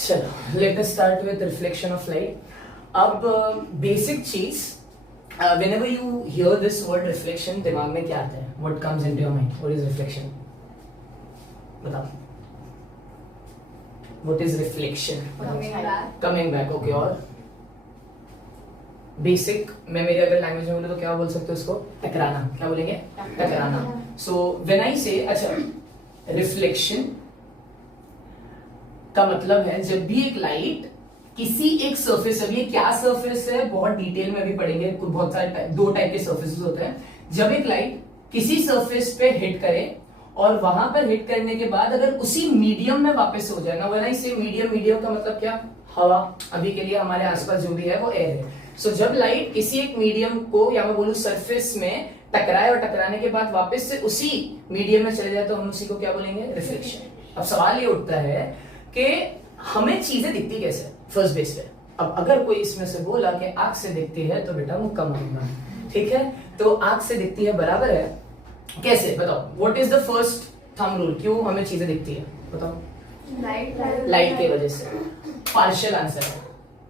चलो let us start with reflection of light. अब basic चीज, whenever you hear this word reflection, दिमाग में क्या आता है? What comes into your mind? What is reflection? बताओ. What is reflection? Coming back. Okay. और बेसिक मैं मेरी अगर लैंग्वेज में बोलूं तो क्या बोल सकते हो उसको? टकराना. क्या बोलेंगे? टकराना. सो व्हेन आई से, अच्छा, रिफ्लेक्शन का मतलब है जब भी एक लाइट किसी एक सरफेस, अब ये क्या सरफेस है बहुत डिटेल में अभी पढ़ेंगे, बहुत सारे दो टाइप के सरफेसेस होते हैं. जब एक लाइट किसी सरफेस पे हिट करे और वहां पर हिट करने के बाद अगर उसी मीडियम में वापस हो जाए ना, व्हेन आई से मीडियम, मीडियम का मतलब क्या? हवा. अभी के लिए हमारे आसपास जो भी है वो एयर है. सो जब लाइट किसी एक मीडियम को, या मैं बोलूं सरफेस में टकराए और टकराने के बाद वापस से उसी मीडियम में चले जाए तो हम उसी को क्या बोलेंगे? रिफ्लेक्शन. अब सवाल ये उठता है कि हमें चीजें दिखती कैसे फर्स्ट बेस पे. अब अगर कोई इसमें से बोला कि आंख से दिखती है तो बेटा मुक्का मारूंगा. ठीक है, तो आंख से दिखती है बराबर है. कैसे बताओ? What is the first thumb rule? क्यों हमें चीजें दिखती है बताओ? लाइट की वजह से. पार्शियल आंसर है.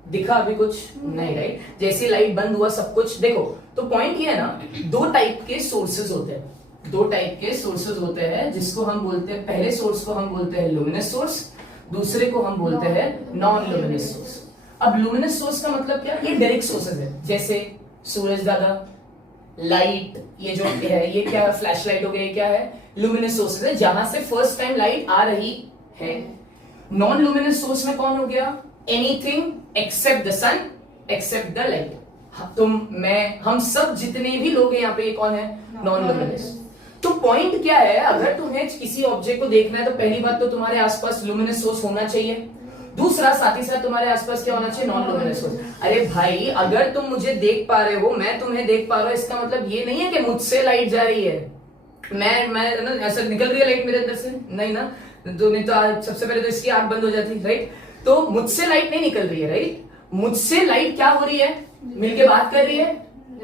दिखा अभी कुछ नहीं, राइट? जैसे लाइट बंद हुआ सब कुछ देखो. तो पॉइंट ये है ना, दो टाइप के सोर्सेज होते हैं. दो टाइप के सोर्सेज होते हैं जिसको हम बोलते हैं, पहले सोर्स को हम बोलते हैं लुमिनस सोर्स, दूसरे को हम बोलते हैं नॉन लुमिनस सोर्स. अब लुमिनस सोर्स का मतलब क्या? ये डायरेक्ट सोर्सेज है. जैसे सूरज दादा, लाइट, ये जो है ये क्या? फ्लैश लाइट हो गई. क्या है? लुमिनस सोर्सेज है जहां से फर्स्ट टाइम लाइट आ रही है. नॉन लुमिनस सोर्स में कौन हो गया? Anything except the sun, except the light. तुम, मैं, हम सब जितने भी लोग हैं यहाँ पे, ये कौन है? Non luminous. तो पॉइंट क्या है? अगर तुम्हें किसी ऑब्जेक्ट को देखना है तो पहली बात तो तुम्हारे आसपास लुमिनस सोर्स होना चाहिए. दूसरा, साथ ही साथ तुम्हारे आसपास क्या होना चाहिए? Non luminous source. अरे भाई, अगर तुम मुझे देख पा रहे हो, मैं तुम्हें देख पा रहा हूं, इसका मतलब ये नहीं है कि मुझसे लाइट जा रही है. मैं ऐसा निकल रही है लाइट मेरे अंदर से? नहीं ना. तो नहीं तो सबसे पहले तो इसकी आंख बंद हो जाती, राइट? तो मुझसे लाइट नहीं निकल रही है, राइट? मुझसे लाइट क्या हो रही है? मिलके बात कर रही है,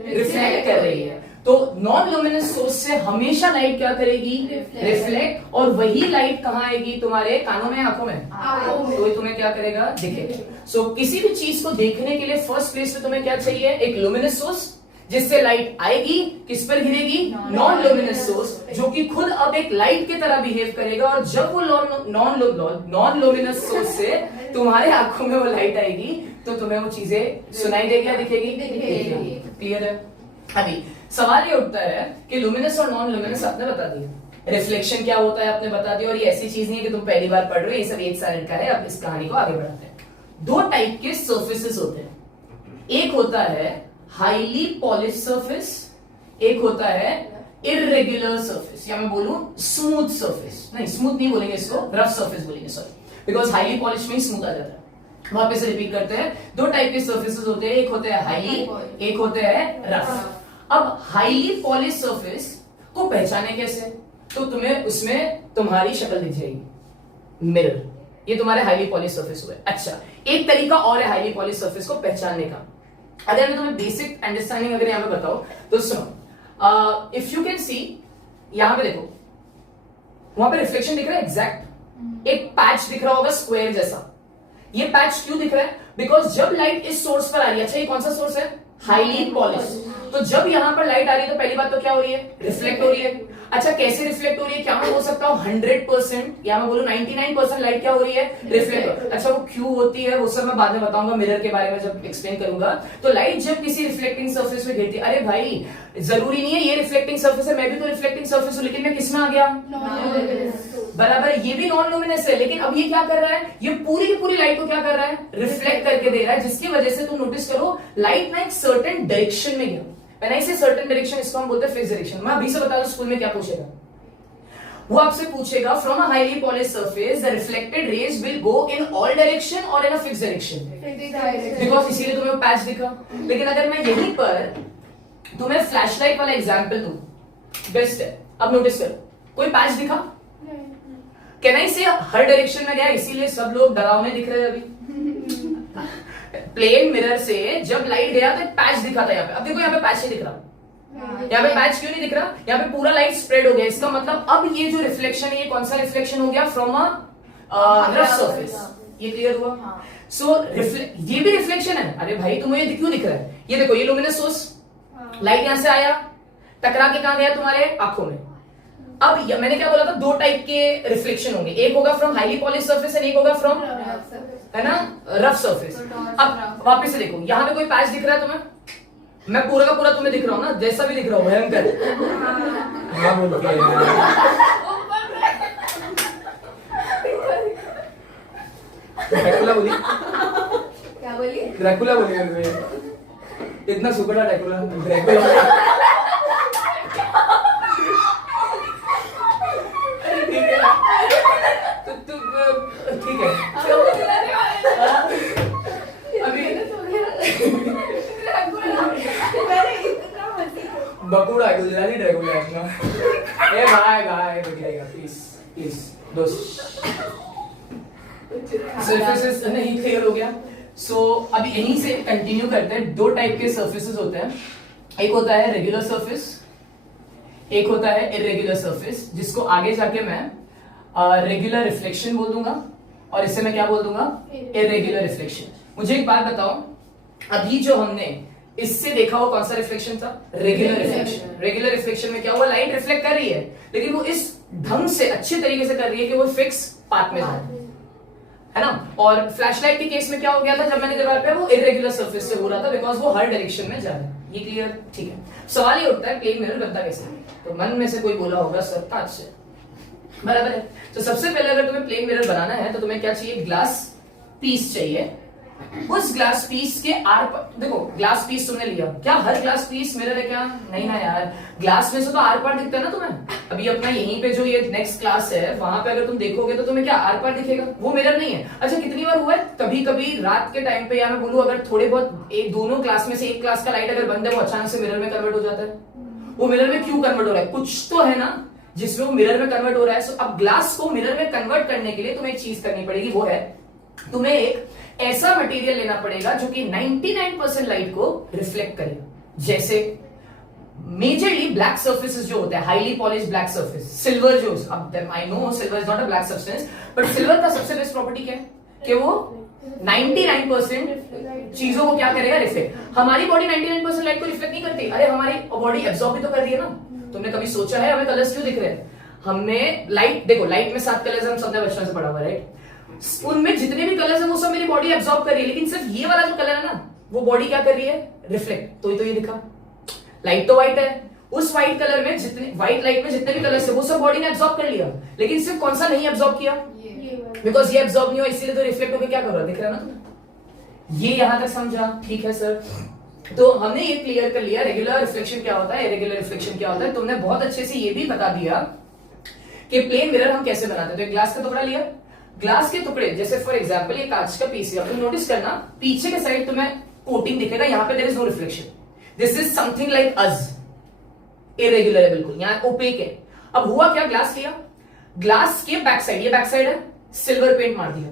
रिफ्लेक्ट कर रही है. तो नॉन लुमिनस सोर्स से हमेशा लाइट क्या करेगी? रिफ्लेक्ट. और वही लाइट कहां आएगी? तुम्हारे कानों में, आंखों में. तो तुम्हें क्या करेगा? दिखेगा. सो किसी भी चीज को देखने के लिए फर्स्ट प्लेस पे तुम्हें क्या चाहिए? एक लुमिनस सोर्स जिससे लाइट आएगी. किस पर गिरेगी? नॉन लुमिनस सोर्स, जो कि खुद अब एक लाइट की तरह बिहेव करेगा. और जब वो नॉन लुमिनस सोर्स से तुम्हारे आंखों में वो लाइट आएगी तो तुम्हें वो चीजें सुनाई देगी या दिखेगी? क्लियर है? अभी सवाल ये उठता है कि लुमिनस और नॉन लुमिनस आपने बता दिया, रिफ्लेक्शन क्या होता है आपने बता दिया. और ये ऐसी चीज नहीं है कि तुम पहली बार पढ़ रहे हो, ये सब एक साइड का है. अब इस कहानी को आगे बढ़ाते हैं. दो टाइप के सर्फेसेस होते हैं. एक होता है हाईली पॉलिश सरफेस, एक होता है इररेगुलर सरफेस, या मैं बोलूं स्मूथ सरफेस. नहीं, स्मूथ नहीं बोलेंगे इसको, रफ सरफेस बोलेंगे. सॉरी, बिकॉज हाईली पॉलिश में ही स्मूथ आ जाता है. वापस रिपीट करते हैं. दो टाइप के सर्फेसेस होते हैं, एक होते हैं हाईली, एक होते हैं रफ. अब हाईली पॉलिश सरफेस को पहचाने कैसे? तो तुम्हें उसमें तुम्हारी शक्ल दिख जाएगी, मिरर. ये तुम्हारे हाईली पॉलिश सरफेस हुए. अच्छा, एक तरीका और है हाईली पॉलिश सरफेस को पहचानने का. अगर मैं तुम्हें बेसिक अंडरस्टैंडिंग अगर यहां पे बताऊं तो सुनो. इफ यू कैन सी, यहां पे देखो, वहां पे रिफ्लेक्शन दिख रहा है एग्जैक्ट. एक पैच दिख रहा होगा स्क्वायर जैसा. ये पैच क्यों दिख रहा है? बिकॉज जब लाइट इस सोर्स पर आ रही है, अच्छा ये कौन सा सोर्स है? Highly polish. तो जब यहां पर लाइट आ रही है तो पहली बात तो क्या हो रही है? रिफ्लेक्ट हो रही है. अच्छा, कैसे रिफ्लेक्ट हो रही है? क्या मैं बोल सकता हूं 100% या मैं बोलूं 99% लाइट क्या हो रही है? रिफ्लेक्ट. अच्छा, वो क्यों होती है वो सब मैं बाद में बताऊंगा मिरर के बारे में जब एक्सप्लेन करूंगा. तो लाइट जब किसी रिफ्लेक्टिंग सरफेस में गिरती है, अरे भाई जरूरी नहीं है ये रिफ्लेक्टिंग सरफेस है, मैं भी तो रिफ्लेक्टिंग सरफेस हूं, लेकिन मैं किस में आ गया? बराबर. ये भी नॉन लुमिनस है, लेकिन अब ये क्या कर रहा है? ये पूरी की पूरी लाइट को क्या कर रहा है? रिफ्लेक्ट करके दे रहा है, जिसकी वजह से तुम नोटिस करो लाइट ना एक सर्टेन डायरेक्शन में गया. When I say certain direction, इसको हम बोलते हैं फिक्स डायरेक्शन. मैं अभी से बता दूं स्कूल में क्या पूछेगा. वो आपसे पूछेगा from a highly polish surface the reflected raise will go in all direction और इन अ फिक्स डायरेक्शन. बिकॉज इसीलिए तुम्हें पैच दिखा. लेकिन अगर मैं यहीं पर तुम्हें फ्लैशलाइट वाला एग्जांपल दूं, बेस्ट है. अब नोटिस करो, कोई पैच दिखा? कैन आई से हर डायरेक्शन में गया, इसीलिए सब लोग डरावने दिख रहे हैं अभी. प्लेन मिरर से जब लाइट गया तो एक पैच दिखा था यहाँ पे. अब देखो यहाँ पे पैच नहीं दिख रहा. यहाँ पे पैच क्यों नहीं दिख रहा? यहाँ पे पूरा लाइट स्प्रेड हो गया. इसका मतलब अब ये जो रिफ्लेक्शन है, ये कौन सा रिफ्लेक्शन हो गया? From a rough surface. ये क्लियर हुआ? सो ये भी रिफ्लेक्शन है। अरे भाई तुम्हें ये क्यों दिख रहा है? ये देखो, ये लुमिनस सोर्स, लाइट यहां से आया, टकरा के कहां गया? तुम्हारे आंखों में। अब मैंने क्या बोला था, दो टाइप के रिफ्लेक्शन होंगे, एक होगा from highly polish surface and एक होगा फ्रॉम, है ना, रफ सरफेस। अब वापस से देखो, यहाँ पे कोई पैच दिख रहा है तुम्हें? मैं पूरा का पूरा तुम्हें दिख रहा हूँ ना, जैसा भी दिख रहा हूँ भयंकर। हाँ बोल के ड्रैकुला बोली, क्या बोली? ड्रैकुला बोली, इतना सुपड़ा ड्रैकुला, ड्रैकुला। ठीक है, अभी बकुड़ा है, गुजराती ड्रैकुला है अपना। ए भाई भाई बजाएगा, प्लीज प्लीज दोस्त। सरफेसेस नहीं क्लियर हो गया? सो अभी यहीं से कंटिन्यू करते हैं। दो टाइप के सरफेसेस होते हैं, एक होता है रेगुलर सरफेस, एक होता है इरेगुलर सरफेस, जिसको आगे जाके मैं रेगुलर रिफ्लेक्शन बोल दूंगा और इससे मैं क्या बोल दूंगा? Irregular reflection. मुझे एक बात बताओ, अभी जो हमने इससे देखा वो कौन सा रिफ्लेक्शन था? Regular reflection. रेगुलर रिफ्लेक्शन में क्या हुआ? लाइट रिफ्लेक्ट कर रही है, लेकिन वो इस ढंग से अच्छे तरीके से कर रही है कि वो फिक्स पाथ में जाए, है ना। और फ्लैशलाइट के केस में क्या हो गया था, जब मैंने दीवार पे, वो इरेगुलर सरफेस से हो रहा था, बिकॉज वो हर डायरेक्शन में जा रहा है। ये क्लियर? ठीक है। सवाल ये उठता है, प्लेन मिरर बनता कैसे? तो मन में से कोई बोला होगा सर कांच से, बराबर है। तो सबसे पहले अगर तुम्हें प्लेन मिरर बनाना है तो तुम्हें क्या चाहिए? ग्लास पीस चाहिए। उस ग्लास पीस के आर पार देखो, ग्लास पीस तुमने लिया, क्या हर ग्लास पीस मिरर है क्या? नहीं ना यार, ग्लास में से तो आर पार दिखता है ना तुम्हें। अभी अपना यहीं पे जो ये नेक्स्ट क्लास है, वहां पे अगर तुम देखोगे तो तुम्हें क्या आर पार दिखेगा? वो मिरर नहीं है। अच्छा, कितनी बार हुआ है, कभी कभी रात के टाइम पे, या मैं बोलूं अगर थोड़े बहुत एक दोनों क्लास में से एक क्लास का लाइट अगर बंद है, वो अचानक से मिरर में कन्वर्ट हो जाता है। वो मिरर में क्यों कन्वर्ट हो रहा है? कुछ तो है ना जिसमें वो मिरर में कन्वर्ट हो रहा है। सो अब ग्लास को मिरर में कन्वर्ट करने के लिए तुम्हें एक चीज करनी पड़ेगी, वो है तुम्हें एक ऐसा मटेरियल लेना पड़ेगा जो कि 99% लाइट को रिफ्लेक्ट करे। जैसे मेजरली ब्लैक सर्फेसेस जो होते हैं, highly polish black surface, silver जो, अब I know silver is not a black substance, but silver का सबसे बेस्ट प्रॉपर्टी क्या है कि वो 99% चीजों को क्या करेगा? रिफ्लेक्ट। हमारी बॉडी 99% लाइट को रिफ्लेक्ट नहीं करती। अरे हमारी बॉडी एब्जॉर्ब भी तो कर रही है ना। तुमने कभी सोचा है हमें कलर्स क्यों दिख रहे हैं? हमने लाइट, देखो लाइट में 7 कलर्स हम सबने बचपन से पढ़ा हुआ है, राइट? उनमें जितने भी कलर्स हैं वो सब मेरी बॉडी एब्जॉर्ब कर रही है, लेकिन सिर्फ ये वाला जो कलर है ना, वो बॉडी क्या कर रही है? रिफ्लेक्ट। तो ये दिखा, लाइट तो व्हाइट है, उस व्हाइट कलर में जितने, व्हाइट लाइट में जितने भी कलर्स है वो सब बॉडी ने एब्जॉर्ब कर लिया, लेकिन सिर्फ कौन सा नहीं एब्जॉर्ब किया? बिकॉज ये एब्जॉर्ब नहीं हुआ, इसीलिए तो रिफ्लेक्ट होकर क्या कर रहा है? दिख रहा है ना तुम्हें? ये यहां तक समझा? ठीक है सर। तो हमने ये क्लियर कर लिया रेगुलर रिफ्लेक्शन क्या होता है, इरेगुलर रिफ्लेक्शन क्या होता है। तुमने बहुत अच्छे से ये भी बता दिया कि प्लेन मिरर हम कैसे बनाते हैं। तो एक ग्लास का टुकड़ा लिया, ग्लास के टुकड़े, जैसे फॉर एग्जांपल ये कांच का पीस है, तुम नोटिस करना पीछे के साइड तुम्हें कोटिंग दिखेगा, यहां पे there is no reflection, this is something like us, irregular है बिल्कुल, यहां ओपेक है। अब हुआ क्या, ग्लास लिया, ग्लास के बैक साइड, ये बैक साइड है, सिल्वर पेंट मार दिया।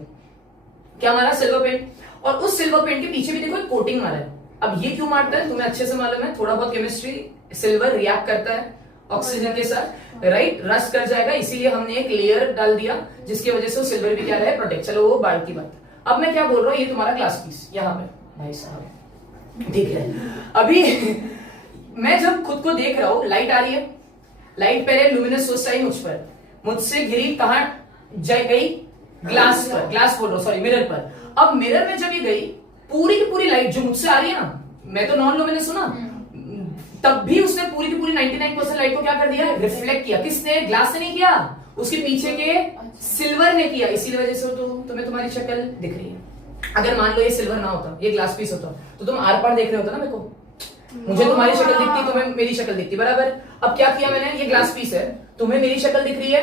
क्या मारा? Silver paint. और उस सिल्वर पेंट के पीछे भी देखो एक कोटिंग मारा है। अब ये क्यों मारता है तुम्हें अच्छे से मालूम है, थोड़ा बहुत केमिस्ट्री, सिल्वर रिएक्ट करता है ऑक्सीजन के साथ, राइट, रस्ट कर जाएगा, इसीलिए हमने एक लेयर डाल दिया जिसकी वजह से सिल्वर भी क्या रहे, प्रोटेक्ट। चलो वो बात की बात। अब मैं क्या बोल रहा हूं, ये तुम्हारा ग्लास पीस यहां पे भाई साहब, ठीक है। अभी मैं जब खुद को देख रहा हूं, लाइट आ रही है, लाइट पहले लुमिनस सोर्स आई मुझ पर, मुझसे गिरी कहां गई? ग्लास पर, ग्लास बोल रहा हूं, सॉरी मिरर पर। अब मिरर में जब ये गई, पूरी की पूरी लाइट जो मुझसे आ रही है ना, मैं तो नॉन लुमिनस हूं ना, तब भी उसने पूरी की पूरी 99% लाइट को क्या कर दिया? रिफ्लेक्ट किया। किसने? ग्लास से नहीं किया, उसके पीछे के सिल्वर ने किया। इसी वजह से तो तुम्हें तुम्हारी शक्ल दिख रही है। अगर मान लो ये सिल्वर ना होता, ये ग्लास पीस होता, तो तुम आर पार देख रहे होते ना मेरे को, मुझे तुम्हारी शक्ल दिखती, तुम्हें मेरी शक्ल दिखती, बराबर। अब क्या किया मैंने, ये ग्लास पीस है, तुम्हें मेरी शक्ल दिख रही है,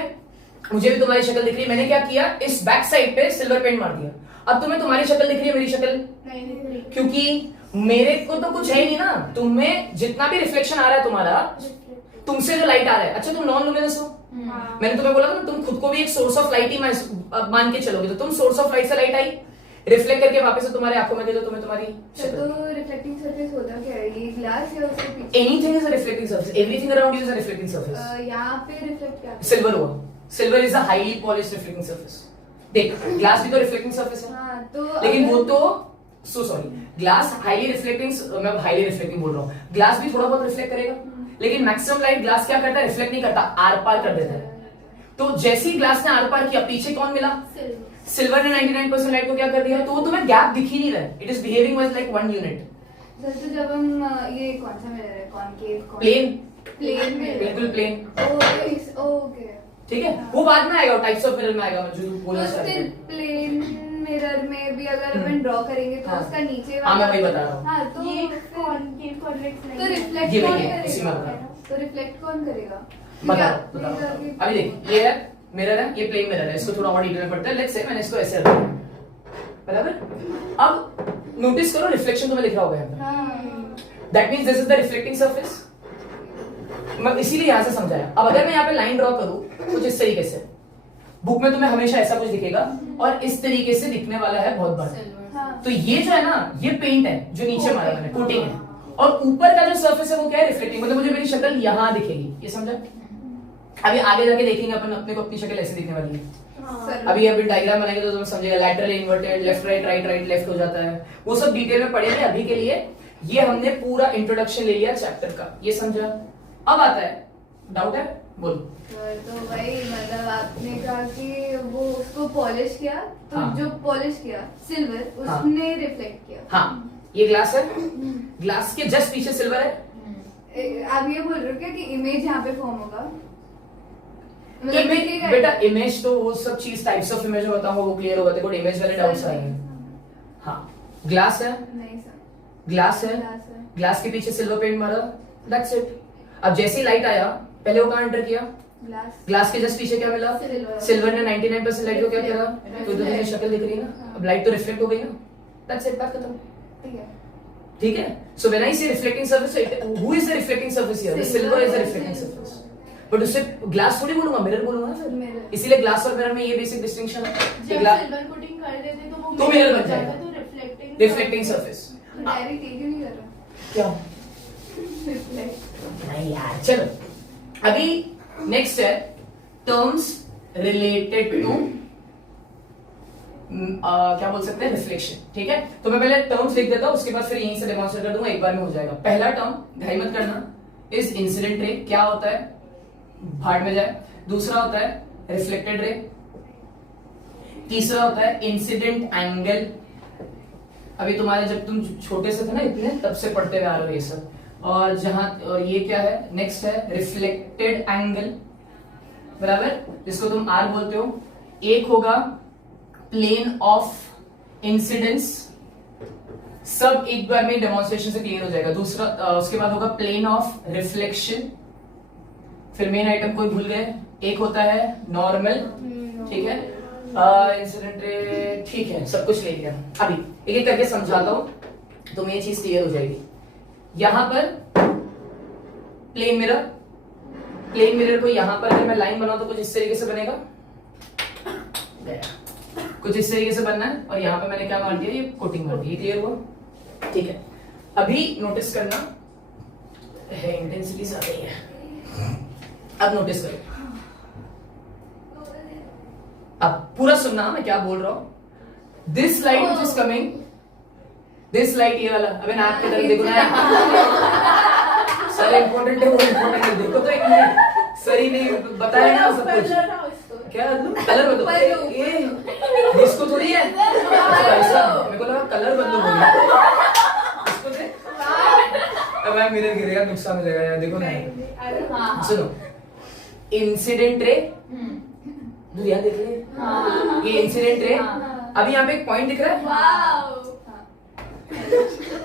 मुझे भी तुम्हारी शक्ल दिख रही है, मैंने क्या किया, इस बैक साइड पे सिल्वर पेंट मार दिया। अब तुम्हें तुम्हारी शक्ल दिख रही है, मेरी शक्ल नहीं दिख रही, क्योंकि मेरे को तो कुछ है ही नहीं ना। तुम्हें जितना भी रिफ्लेक्शन आ रहा है तुम्हारा, तुमसे जो लाइट आ रहा है, अच्छा तुम नॉन लुमिनस हो, मैंने तुम्हें बोला ना तुम खुद को भी एक सोर्स ऑफ लाइट ही मान के चलोगे, तो तुम सोर्स ऑफ लाइट से लाइट आई, रिफ्लेक्ट करके वापस से तुम्हारे आंखों में गई, तो तुम्हें तुम्हारी तो रिफ्लेक्टिंग सरफेस होता क्या है, ये ग्लास या उसके पीछे? Anything is a reflecting surface, everything around you is a reflecting surface. यहाँ पे रिफ्लेक्ट क्या? सिल्वर हुआ, silver is a highly polished reflecting surface. देख ग्लास भी तो रिफ्लेक्टिंग सरफेस है, हाँ, तो लेकिन अगर- वो तो सॉरी ग्लास हाईली रिफ्लेक्टिंग, मैं हाईली रिफ्लेक्टिंग बोल रहा हूँ, ग्लास भी थोड़ा बहुत रिफ्लेक्ट करेगा, लेकिन मैक्सिमम लाइट ग्लास क्या करता है, रिफ्लेक्ट नहीं करता, आर पार कर देता है। तो जैसे ही ग्लास ने आर पार किया, पीछे कौन मिला, सिल्वर ने 99% लाइट को क्या कर दिया, तो वो तुम्हें गैप दिख ही नहीं रहा है, it is behaving was like 1 unit. Sir तो जब हम ये कौन सा मिरर है, कॉनकेव प्लेन, प्लेन में बिल्कुल प्लेन, ओके, ठीक है, वो बाद में आएगा, टाइप्स ऑफ मिरर में आएगा, मैं जो बोलना तो चाह रहा स्टिल हूँ। प्लेन मिरर में भी अगर अपन ड्रॉ करेंगे तो हाँ। उसका नीचे हाँ, मैं वही बता रहा हूँ। हाँ, तो ये फिर- कॉनकेव कॉन्वेक्स नहीं तो है। रिफ्लेक्ट ये कौन वही है, इसी में बता करेगा, रहा हूँ। तो रिफ्लेक्ट कौन करेगा, बताओ अभी देख, ये है मिरर है, ये प्लेन मिरर है, इसको थोड़ा और डिटेल में पढ़ते हैं। लेट्स से मैंने इसको ऐसे रखा है, बराबर। अब नोटिस करो रिफ्लेक्शन तुम्हें लिख रहा होगा यहाँ पे, हाँ, that means this is the reflecting surface. मैं इसीलिए यहां से समझाया। अब अगर मैं यहाँ पे लाइन ड्रॉ करूं कुछ इस तरीके से, बुक में तुम्हें हमेशा ऐसा कुछ दिखेगा और इस तरीके से दिखने वाला है बहुत बार। हाँ, तो ये जो है ना, ये पेंट है जो नीचे मारा मैंने, कोटिंग है, और ऊपर का जो सरफेस है वो क्या है, रिफ्लेक्टिंग, मतलब मुझे मेरी शक्ल यहाँ दिखेगी, ये समझा। अभी आगे जाके देखेंगे अपन अपने को अपनी शक्ल ऐसे दिखने वाली है। सर अभी डायग्राम बनाएंगे तो तुम समझेगा, lateral inverted, left right right right left हो जाता है, वो सब डिटेल में पढ़ेंगे। अभी के लिए ये हमने पूरा इंट्रोडक्शन ले लिया चैप्टर का, ये समझा। अब आता है, डाउट है बोलो। तो भाई मतलब आपने कहा कि वो उसको पॉलिश किया, तो हाँ। जो पॉलिश किया सिल्वर हाँ। उसने रिफ्लेक्ट किया। हाँ, ये ग्लास है, ग्लास के जस्ट पीछे सिल्वर है। आप ये बोल रहे हो क्या कि इमेज यहाँ पे फॉर्म होगा, इमेज दिखेगा? बेटा, इमेज तो वो सब चीज टाइप्स ऑफ इमेज बताऊंगा, वो क्लियर होगा। देखो इमेज वाले डाउट्स आ रहे हैं। हाँ, ग्लास है, नहीं सर, ग्लास है, ग्लास है। ग्लास के पीछे सिल्वर पेंट मारा, दैट्स इट। अब जैसे ही लाइट आया, पहले वो कहां एंटर किया, ग्लास ग्लास के जस्ट पीछे क्या मिला, सिल्वर। सिल्वर ने 99% लाइट को क्या करा, Reflect। तो तुम्हें शक्ल दिख रही है ना, अब लाइट तो रिफ्लेक्ट हो गई ना, दैट्स इट, बात खत्म। ठीक है। ठीक है, सो व्हेन आई से reflecting surface, who is the reflecting surface here, the silver is the reflecting surface. But उससे ग्लास थोड़ी बोलूंगा, मिरर बोलूंगा ना Mirror। फिर। इसीलिए ग्लास और मिरर में ये बेसिक डिस्टिंक्शन है कि जब ग्लास सिल्वर कोटिंग कर देते तो वो तो mirror बन जाएगा। तो रिफ्लेक्टिंग रिफ्लेक्टिंग सरफेस। तो डायरेक्ट ये क्यों नहीं कर रहा क्या रिफ्लेक्ट? नहीं यार, चलो अभी नेक्स्ट है टर्म्स रिलेटेड टू क्या बोल सकते हैं, रिफ्लेक्शन। ठीक है, तो मैं पहले टर्म्स लिख देता हूं, उसके बाद फिर यहीं से डेमोंस्ट्रेट कर दूंगा, एक बार में हो जाएगा। पहला टर्म, ढाई मत करना, इज इंसिडेंट रे, क्या होता है, भाड़ में जाए। दूसरा होता है रिफ्लेक्टेड रे। तीसरा होता है इंसिडेंट एंगल। अभी तुम्हारे जब तुम छोटे से थे ना इतने, तब से पढ़ते हुए आ रहे हो ये सब। और जहां, और ये क्या है, नेक्स्ट है रिफ्लेक्टेड एंगल, बराबर, जिसको तुम आर बोलते हो। एक होगा प्लेन ऑफ इंसिडेंस, सब एक बार में डेमोन्स्ट्रेशन से क्लियर हो जाएगा। दूसरा उसके बाद होगा प्लेन ऑफ रिफ्लेक्शन। फिर मेन आइटम कोई भूल गए, एक होता है नॉर्मल, ठीक है, इंसिडेंट रे, ठीक है, सब कुछ ले लिया। अभी एक एक करके समझाता हूं, तो ये चीज क्लियर हो जाएगी। यहां पर प्लेन मिरर, प्लेन मिरर को यहां पर अगर मैं लाइन बनाऊं तो कुछ इस तरीके से बनेगा, कुछ इस तरीके से बनना है। और यहां पे मैंने क्या मार दिया, ये कोटिंग मार दी, क्लियर हुआ। ठीक है, अभी नोटिस करना है, इंटेंसिटी आ रही है, अब नोटिस करो, अब पूरा सुनना मैं क्या बोल रहा हूं। This light which is coming, this light, ये वाला, अबे नाक की तरफ देखो ना, सर इंपॉर्टेंट है, वो इंपॉर्टेंट है, देखो तो एक मिनट, सर ही नहीं बताया ना सब कुछ, क्या कलर बदलो, ये इसको थोड़ी है, ऐसा मेरे को लगा कलर बदलो बोल, इसको दे, अब मैं मिरर गिरेगा, नुकसान हो जाएगा यार, देखो ना, सुनो, इंसिडेंट रे, दुनिया देख ले, ये इंसिडेंट रे। अभी यहाँ पे एक पॉइंट दिख रहा है,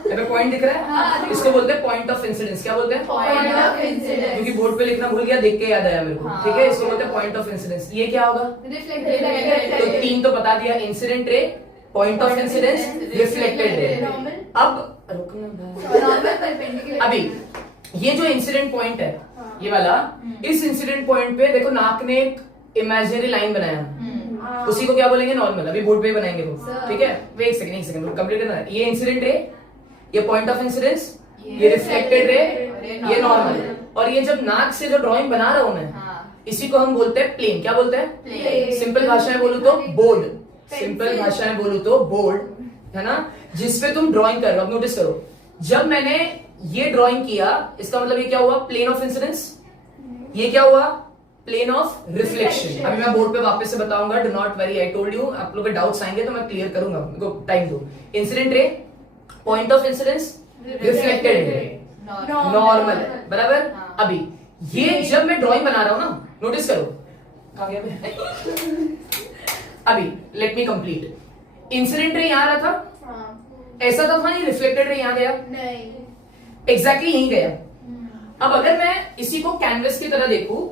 यहाँ पे पॉइंट दिख रहा है, इसको बोलते हैं पॉइंट ऑफ इंसिडेंस। क्या बोलते हैं, पॉइंट ऑफ इंसिडेंस। क्योंकि बोर्ड पे लिखना भूल गया, देख के याद आया मेरे को, ठीक है, इसको बोलते हैं पॉइंट ऑफ इंसिडेंस। ये क्या होगा, रिफ्लेक्टेड तो तीन तो बता दिया, incident ray, point of incidence, reflected ray. अब रुकना, नॉर्मल परपेंडिकुलर। अभी ये जो इंसिडेंट पॉइंट है, ये वाला, इस इंसिडेंट पॉइंट पे देखो नाक ने एक इमेजिनरी लाइन बनाया, उसी को क्या बोलेंगे, नॉर्मल। अभी बोर्ड पे बनाएंगे वो, ठीक है, एक सेकंड कंप्लीट करना है। ये इंसिडेंट रे, ये पॉइंट ऑफ इंसिडेंस, ये रिफ्लेक्टेड रे, ये नॉर्मल। और ये जब नाक से जो ड्राइंग बना रहा हूं मैं, इसी को हम बोलते हैं प्लेन। क्या बोलते हैं? Plane. सिंपल भाषा में बोलूं तो बोर्ड, सिंपल भाषा में बोलूं तो बोर्ड, है ना, जिसपे तुम ड्राइंग कर रहे हो। अब नोटिस करो, जब मैंने ये ड्राइंग किया, इसका मतलब ये क्या हुआ? Plane of incidence. ये क्या हुआ? Plane of reflection. अभी मैं बोर्ड पे वापस से बताऊंगा, do not worry, I told you. आप लोगों के डाउट्स आएंगे तो मैं क्लियर करूंगा, मेरे को टाइम दो। Incident ray, point of incidence, reflected ray, normal, बराबर। हाँ। अभी ये जब मैं ड्राइंग बना रहा हूं ना, नोटिस करो, कहां गया मैं? अभी let me complete. Incident ray यहां रहा था, हाँ। ऐसा तो था नहीं रिफ्लेक्टेड रे यहां गया, नहीं। एग्जैक्टली यहीं गया। अब अगर मैं इसी को कैनवस की तरह देखूं,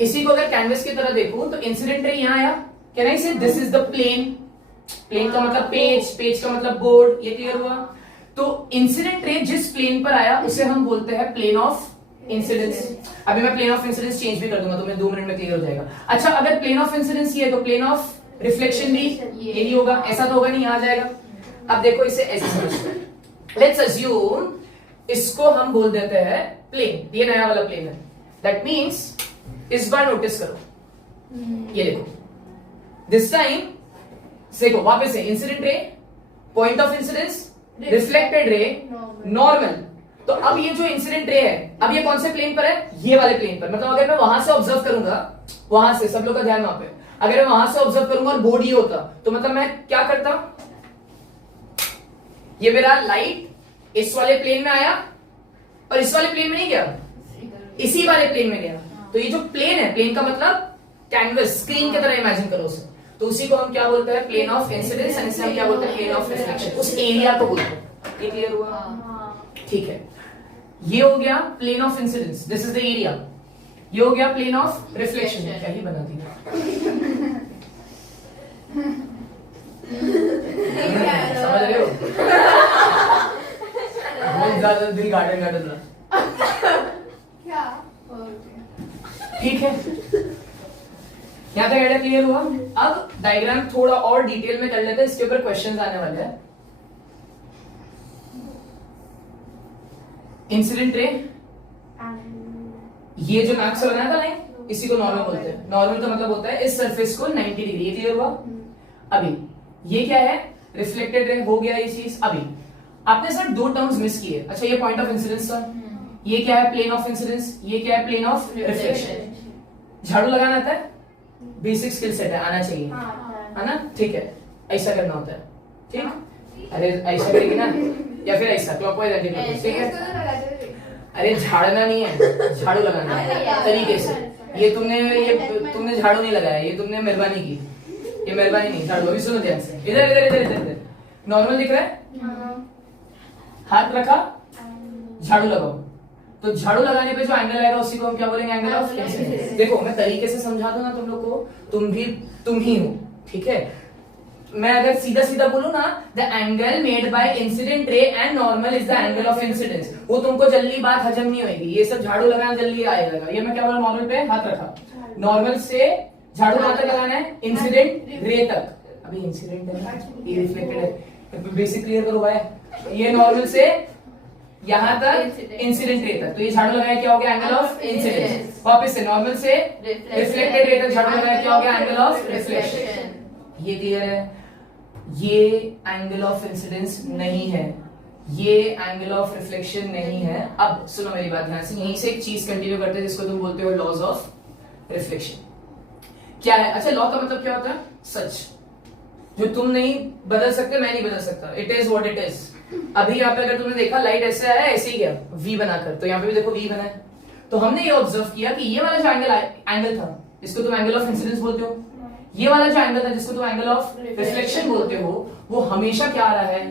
इसी को अगर कैनवस की तरह देखूं, तो इंसिडेंट रे यहां आया। Can I say this is the plane? Plane का मतलब पेज, पेज का मतलब बोर्ड। ये क्लियर हुआ? तो इंसिडेंट रे जिस प्लेन पर आया उसे हम बोलते हैं प्लेन ऑफ इंसिडेंस। अभी मैं प्लेन ऑफ इंसिडेंस चेंज भी कर दूंगा तो मैं 2 मिनट में क्लियर हो जाएगा। अच्छा, अगर प्लेन ऑफ इंसिडेंस ये है तो प्लेन ऑफ रिफ्लेक्शन भी यही होगा। ऐसा तो होगा नहीं, आ जाएगा। अब देखो इसे ऐसे समझते हैं। लेट्स अज्यूम इसको हम बोल देते हैं प्लेन, ये नया वाला प्लेन है। दैट मींस इस बार नोटिस करो, ये देखो, दिस टाइम देखो वापस से incident ray, point of incidence, reflected ray, normal. तो अब ये जो इंसिडेंट रे है, अब ये कौन से प्लेन पर है? ये वाले प्लेन पर। मतलब अगर मैं वहां से ऑब्जर्व करूंगा, वहां से, सब लोग का ध्यान वहां पे, अगर मैं वहां से ऑब्जर्व करूंगा और बोर्ड ये होता, तो मतलब मैं क्या करता? ये मेरा लाइट इस वाले प्लेन में आया और इस वाले प्लेन में नहीं गया, इसी वाले प्लेन में गया। तो ये जो प्लेन है, प्लेन का मतलब कैनवस, स्क्रीन की तरह इमेजिन करो उसे। तो उसी को हम क्या बोलते हैं? Plane of incidence. एंड इसे हम क्या बोलते हैं? Plane of reflection. उस एरिया को बोलते हैं। ये क्लियर हुआ? ठीक है, ये हो गया plane of incidence, this is the area. ये हो गया प्लेन ऑफ रिफ्लेक्शन। क्या ही बना दिया। समझ रहे हो? बहुत ज्यादा दिल गार्डन गार्डन रहा। क्या? ठीक है, यहां तक आइडिया क्लियर हुआ? अब डायग्राम थोड़ा और डिटेल में कर लेते हैं, इसके ऊपर क्वेश्चंस आने वाले हैं। इंसिडेंट रे, ये जो नाक से बनाया था लाइन, इसी को नॉर्मल बोलते हैं। नॉर्मल का मतलब होता है इस सरफेस को 90 डिग्री। ये क्लियर हुआ? अभी ये क्या है? रिफ्लेक्टेड रे हो गया ये चीज। अभी आपने सर 2 टर्म्स मिस किए। अच्छा, ये पॉइंट ऑफ इंसिडेंस था, ये क्या है? Plane of incidence. ये क्या है? Plane of reflection. झाड़ू लगाना आता है? बेसिक स्किल सेट है, आना चाहिए, है ना? ठीक है, ऐसा करना होता है। ठीक, अरे ऐसा करेगी ना, या फिर ऐसा क्लॉकवाइज एंटी, ठीक है? अरे झाड़ना नहीं है, झाड़ू लगाना है तरीके से। ये तुमने झाड़ू नहीं लगाया, ये तुमने मेहरबानी की। ये मेहरबानी नहीं, झाड़ू। अभी सुनो ध्यान से, इधर इधर इधर इधर इधर। नॉर्मल दिख रहा है? हाथ रखा, झाड़ू लगाओ। तो झाड़ू लगाने पे जो एंगल आएगा उसी को हम क्या बोलेंगे? Angle of incidence. देखो मैं तरीके से समझा दूं ना तुम लोग को, तुम ही हो, ठीक है? मैं अगर सीधा सीधा बोलूं ना, the angle made by incident ray and normal is the angle of incidence, वो तुमको जल्दी बात हजम नहीं होगी। ये सब झाड़ू लगाना जल्दी आएगा। ये मैं क्या बोला? नॉर्मल पे हाथ रखा, नॉर्मल से झाड़ू कहां तक लगाना है? इंसिडेंट रे तक। अभी इंसिडेंट है, ये रिफ्लेक्टेड है, बेसिक क्लियर करो भाई। ये नॉर्मल से यहां तक इंसिडेंट रे तक, तो ये झाड़ू लगाया क्या हो गया? Angle of incidence. वापस से नॉर्मल से रिफ्लेक्टेड रे तक झाड़ू लगाया क्या हो गया? Angle of reflection. ये क्लियर है? ये एंगल ऑफ इंसिडेंस नहीं है, ये एंगल ऑफ रिफ्लेक्शन नहीं है। अब सुनो मेरी बात ध्यान से, यहीं से एक चीज कंटिन्यू करते हैं जिसको तुम बोलते हो लॉज ऑफ रिफ्लेक्शन। क्या है? अच्छा, लॉ का मतलब क्या होता है? सच, जो तुम नहीं बदल सकते, मैं नहीं बदल सकता। It is what it is. अभी यहाँ पे अगर तुमने देखा लाइट ऐसे आया, ऐसे ही गया वी बनाकर, तो यहाँ पे भी देखो वी बना है। तो हमने ये ऑब्जर्व किया कि ये वाला जो एंगल था, इसको तुम एंगल ऑफ इंसिडेंस बोलते हो। ये वाला जो एंगल था जिसको तुम एंगल ऑफ रिफ्लेक्शन बोलते हो, वो हमेशा क्या आ रहा है?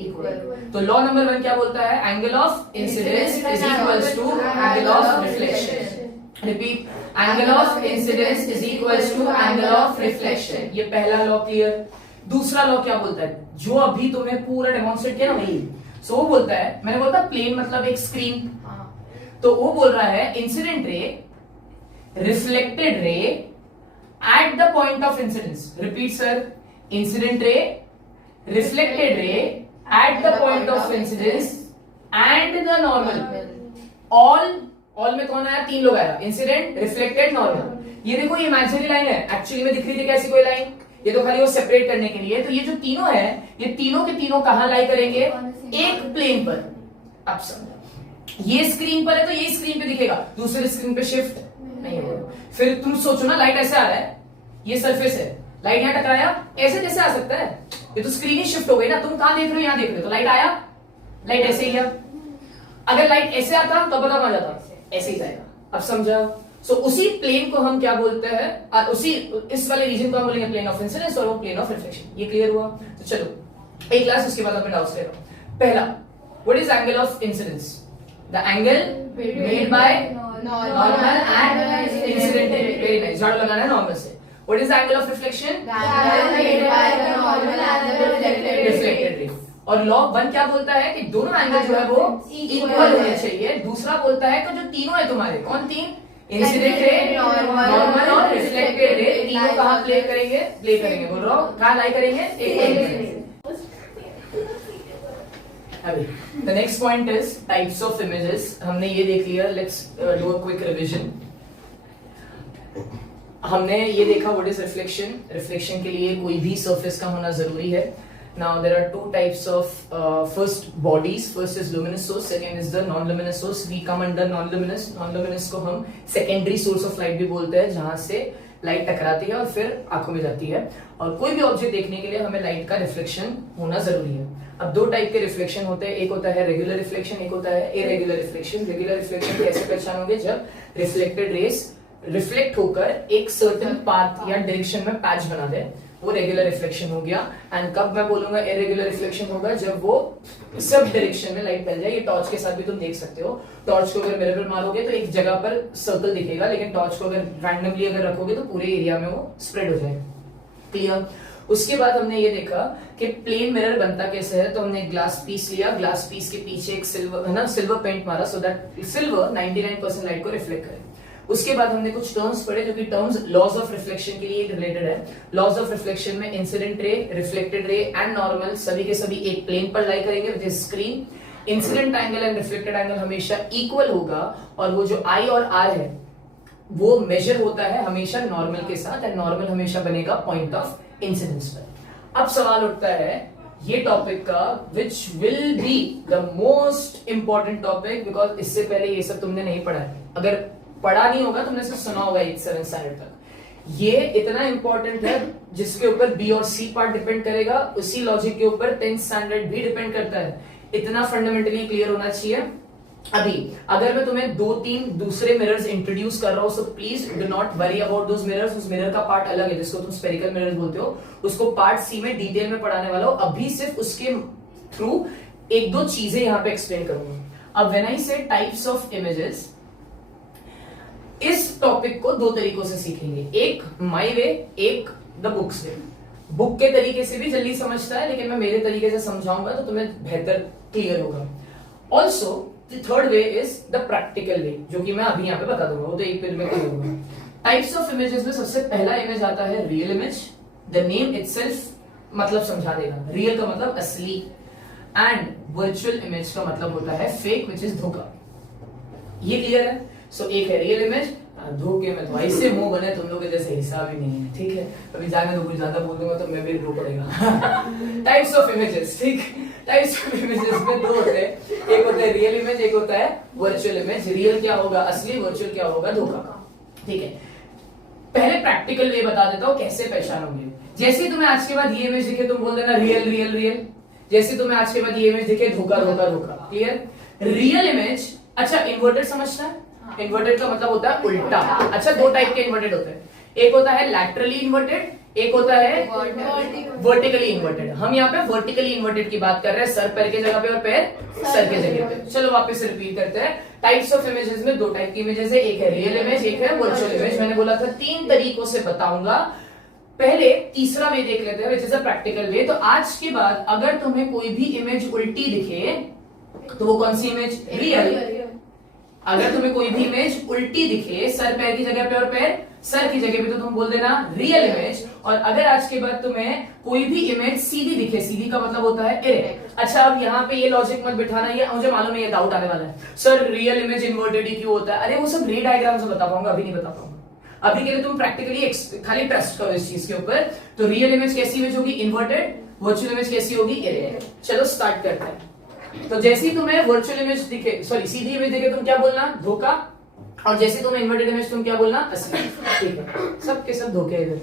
इक्वल। तो लॉ नंबर 1 क्या बोलता है? Angle of incidence is equals to angle of reflection. Repeat, angle of incidence is equals to angle of reflection. ये पहला लॉ क्लियर। दूसरा लॉ क्या बोलता है, जो अभी तुम्हें पूरा डेमोन्स्ट्रेट किया ना वही। सो वो बोलता है, मैंने बोलता प्लेन मतलब एक स्क्रीन, तो वो बोल रहा है incident ray, reflected ray at the point of incidence. Repeat sir, incident ray, reflected ray at the point of incidence and the normal, all all में कौन आया? 3 लोग आया, इंसिडेंट, रिफ्लेक्टेड, नॉर्मल। ये देखो ये इमेजिनरी लाइन है, एक्चुअली में दिख रही थी कैसी कोई लाइन? ये तो खाली वो सेपरेट करने के लिए। तो ये जो तीनों है, ये तीनों के तीनों कहां लाई करेंगे? एक प्लेन पर। अब समझो, ये स्क्रीन पर है तो ये स्क्रीन पे दिखेगा, दूसरे स्क्रीन पे शिफ्ट नहीं होगा। फिर तुम सोचो ना, लाइट ऐसे आ रहा है, ये सरफेस है, लाइट यहां टकराया, ऐसे कैसे आ सकता है? ये तो स्क्रीन ही शिफ्ट हो गई ना। तुम कहां देख रहे हो? यहां देख रहे हो, तो लाइट आया, लाइट ऐसे ही गया। अगर लाइट ऐसे आता तो पता कहां जाता? ऐसे ही जाएगा। अब समझा? सो उसी प्लेन को हम क्या बोलते हैं? उसी इस वाले रीजन को हम बोलेंगे प्लेन ऑफ इंसिडेंस और वो प्लेन ऑफ रिफ्लेक्शन। ये क्लियर हुआ? तो चलो एक क्लास, उसके बाद अपने डाउट्स ले रहा हूं। पहला, what is angle of incidence? The angle made by normal and incident. Very nice, झाड़ू लगाना है नॉर्मल से। What is angle of reflection? Reflected ray. और लॉ 1 क्या बोलता है कि दोनों एंगल जो है वो इक्वल होने चाहिए। दूसरा बोलता है कि जो तीनों है तुम्हारे, कौन तीन? इंसिडेंट रे, नॉर्मल और रिफ्लेक्टेड रे, तीनों कहां प्ले करेंगे बोल रहा हूं, कहां लाई करेंगे? एक। अभी the next point is types of images. हमने ये देख लिया, let's do a quick revision. हमने ये देखा व्हाट इज रिफ्लेक्शन। रिफ्लेक्शन के लिए कोई भी सरफेस का होना जरूरी है। Now there are two types of first bodies. First is luminous source, second is the non-luminous source. We come under non-luminous. Non-luminous को हम secondary source of light भी बोलते हैं, जहां से लाइट टकराती है और फिर आंखों में जाती है। और कोई भी ऑब्जेक्ट देखने के लिए हमें लाइट का रिफ्लेक्शन होना जरूरी है। अब दो टाइप के रिफ्लेक्शन होते हैं, एक होता है रेगुलर रिफ्लेक्शन, एक होता है इरेगुलर रिफ्लेक्शन। रेगुलर रिफ्लेक्शन कैसे पहचानोगे? जब रिफ्लेक्टेड रेस रिफ्लेक्ट होकर एक सर्टेन पाथ या डायरेक्शन में पैच बना दे, वो रेगुलर रिफ्लेक्शन हो गया। एंड कब मैं बोलूंगा इरेगुलर रिफ्लेक्शन होगा? जब वो सब डायरेक्शन में लाइट फैल जाए। ये टॉर्च के साथ भी तुम देख सकते हो। टॉर्च को अगर मिरर पर मारोगे तो एक जगह पर सर्कल दिखेगा, लेकिन टॉर्च को अगर रैंडमली अगर रखोगे तो पूरे एरिया में वो स्प्रेड हो जाएगा। क्लियर? उसके बाद हमने ये देखा कि प्लेन मिरर बनता कैसे है। तो हमने ग्लास पीस लिया, ग्लास पीस के पीछे एक सिल्वर पेंट मारा, सो दैट सिल्वर 99% लाइट को रिफ्लेक्ट करे। उसके बाद हमने कुछ टर्म्स पढ़े, जो कि टर्म्स लॉज ऑफ रिफ्लेक्शन के लिए रिलेटेड है। लॉज ऑफ रिफ्लेक्शन में incident ray, reflected ray and normal सभी के सभी एक प्लेन पर लाई करेंगे which is screen. Incident angle and reflected angle हमेशा इक्वल होगा, और वो जो आई और आर है वो मेजर होता है हमेशा नॉर्मल के साथ, एंड नॉर्मल हमेशा बनेगा पॉइंट ऑफ इंसिडेंस पर। अब सवाल उठता है ये टॉपिक का, which will be the most important topic, because इससे पहले ये सब तुमने नहीं पढ़ा है। अगर पढ़ा नहीं होगा तुमने सिर्फ सुना होगा 7 स्टैंडर्ड तक। ये इतना इंपॉर्टेंट है जिसके ऊपर बी और सी पार्ट डिपेंड करेगा, उसी लॉजिक के ऊपर 10th स्टैंडर्ड भी डिपेंड करता है। इतना फंडामेंटली क्लियर होना चाहिए। अभी अगर मैं तुम्हें 2-3 दूसरे मिरर्स इंट्रोड्यूस कर रहा हूं, so please do not worry about those mirrors. उस मिरर का पार्ट अलग है जिसको तुम स्फेरिकल मिरर्स बोलते हो, उसको पार्ट सी में डिटेल में पढ़ाने वाला हूं। अभी सिर्फ उसके थ्रू 1-2 चीजें यहां पे एक्सप्लेन करूंगा। अब व्हेन आई से टाइप्स ऑफ इमेजेस, इस टॉपिक को 2 तरीकों से सीखेंगे, एक माई वे, एक द बुक्स वे। बुक के तरीके से भी जल्दी समझता है, लेकिन मैं मेरे तरीके से समझाऊंगा तो तुम्हें बेहतर क्लियर होगा। Also the third way is the practical way, जो कि मैं अभी यहाँ पे बता दूंगा, वो तो एक मिनट में क्लियर होगा। टाइप्स ऑफ इमेजेस में सबसे पहला इमेज आता है real image. The name itself मतलब समझा देगा। रियल का मतलब असली, एंड वर्चुअल इमेज का मतलब होता है फेक, विच इज धोखा। ये क्लियर है? सो एक है रियल इमेज, धोखे में तो ऐसे मुंह बने तुम लोग के जैसे हिसाब ही नहीं है, ठीक है? अभी जाने दो, कुछ ज्यादा बोल दूंगा तो मैं भी रो पड़ेगा। टाइप्स ऑफ इमेजेस, ठीक? टाइप्स ऑफ इमेजेस में 2 होते हैं, एक होता है रियल इमेज, एक होता है वर्चुअल इमेज। रियल क्या होगा असली, वर्चुअल क्या होगा धोखा, ठीक है? पहले प्रैक्टिकल वे बता देता हूं कैसे पहचानोगे। जैसे तुम्हें आज के बाद ये इमेज दिखे तुम बोल देना रियल रियल रियल। जैसे तुम्हें आज के बाद ये इमेज दिखे धोखा धोखा धोखा। क्लियर? रियल इमेज, अच्छा इन्वर्टेड समझता है? इन्वर्टेड का मतलब होता है उल्टा। अच्छा 2 टाइप के इन्वर्टेड होते हैं, एक होता है लैटरली इन्वर्टेड, एक होता है वर्टिकली इन्वर्टेड। हम यहाँ पे वर्टिकली इन्वर्टेड की बात कर रहे हैं, सर पैर की जगह पे और पैर सर की जगह पे। चलो वापस रिपीट करते हैं। टाइप्स ऑफ इमेजेस में 2 टाइप की इमेजेस है, एक है रियल इमेज, एक है वर्चुअल इमेज। मैंने बोला था 3 तरीकों से बताऊंगा। पहले तीसरा वे देख लेते हैं, which is a practical way. तो आज के बाद अगर तुम्हें कोई भी इमेज उल्टी दिखे तो वो कौन सी इमेज? रियल। अगर तुम्हें कोई भी इमेज उल्टी दिखे, सर पैर की जगह पे और पैर सर की जगह पे तो तुम बोल देना रियल इमेज। और अगर आज के बाद तुम्हें कोई भी इमेज सीधी दिखे, सीधी का मतलब होता है इरेक्ट। अच्छा, अब यहाँ पे ये लॉजिक मत बिठाना, ये मुझे मालूम है ये डाउट आने वाला है, सर रियल इमेज इन्वर्टेड ही क्यों होता है? अरे वो सब रे डायग्राम से बता पाऊंगा, अभी नहीं बता पाऊंगा। अभी के लिए तुम प्रैक्टिकली खाली ट्रस्ट करो इस चीज के ऊपर। तो रियल इमेज कैसी इमेज होगी? इन्वर्टेड। वर्चुअल इमेज कैसी होगी? इरेक्ट। चलो स्टार्ट करते हैं। तो जैसे ही तुम्हें वर्चुअल इमेज दिखे, सॉरी सीधी इमेज दिखे, तुम क्या बोलना? धोखा। और जैसे तुम्हें इन्वर्टेड इमेज, तुम क्या बोलना? असली। ठीक है, सब के सब धोखे इधर।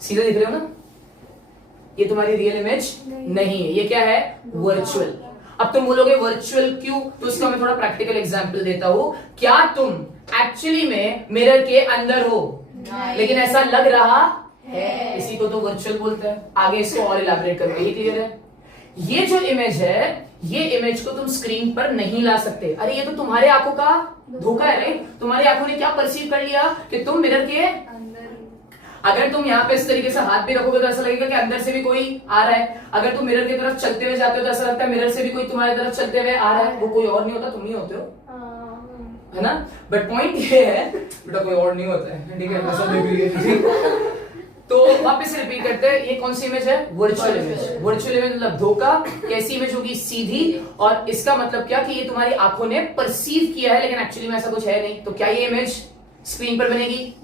सीधा दिख रहे हो ना? ये तुम्हारी रियल इमेज नहीं है, ये क्या है? वर्चुअल। अब तुम बोलोगे वर्चुअल क्यों? तो उसका मैं थोड़ा प्रैक्टिकल एग्जांपल देता हूं। क्या तुम एक्चुअली में मिरर के अंदर हो, लेकिन ऐसा लग रहा है? इसी को तो वर्चुअल बोलते हैं। आगे इसको और इलैबोरेट करूंगा, ये क्लियर है? ये जो इमेज है, ये इमेज को तुम स्क्रीन पर नहीं ला सकते। अरे ये तो तुम्हारे आंखों का धोखा है, राइट? तुम्हारी आंखों ने क्या परसीव कर लिया कि तुम मिरर के अगर तुम यहाँ पे इस तरीके से हाथ भी रखोगे तो ऐसा लगेगा कि अंदर से भी कोई आ रहा है। अगर तुम मिरर की तरफ चलते हुए जाते हो तो ऐसा लगता है मिरर से भी कोई तुम्हारी तरफ चलते हुए आ रहा है। वो कोई और नहीं होता, तुम ही होते हो, है ना? बट पॉइंट ये है बेटा, कोई और नहीं होता है, ठीक है? ऐसा देख लीजिए। तो वापस रिपीट करते हैं, ये कौन सी इमेज है? Virtual image. वर्चुअल इमेज मतलब धोखा। कैसी इमेज होगी? सीधी। और इसका मतलब क्या कि ये तुम्हारी आंखों ने परसीव किया है, लेकिन एक्चुअली में ऐसा कुछ है नहीं। तो क्या ये इमेज स्क्रीन पर बनेगी?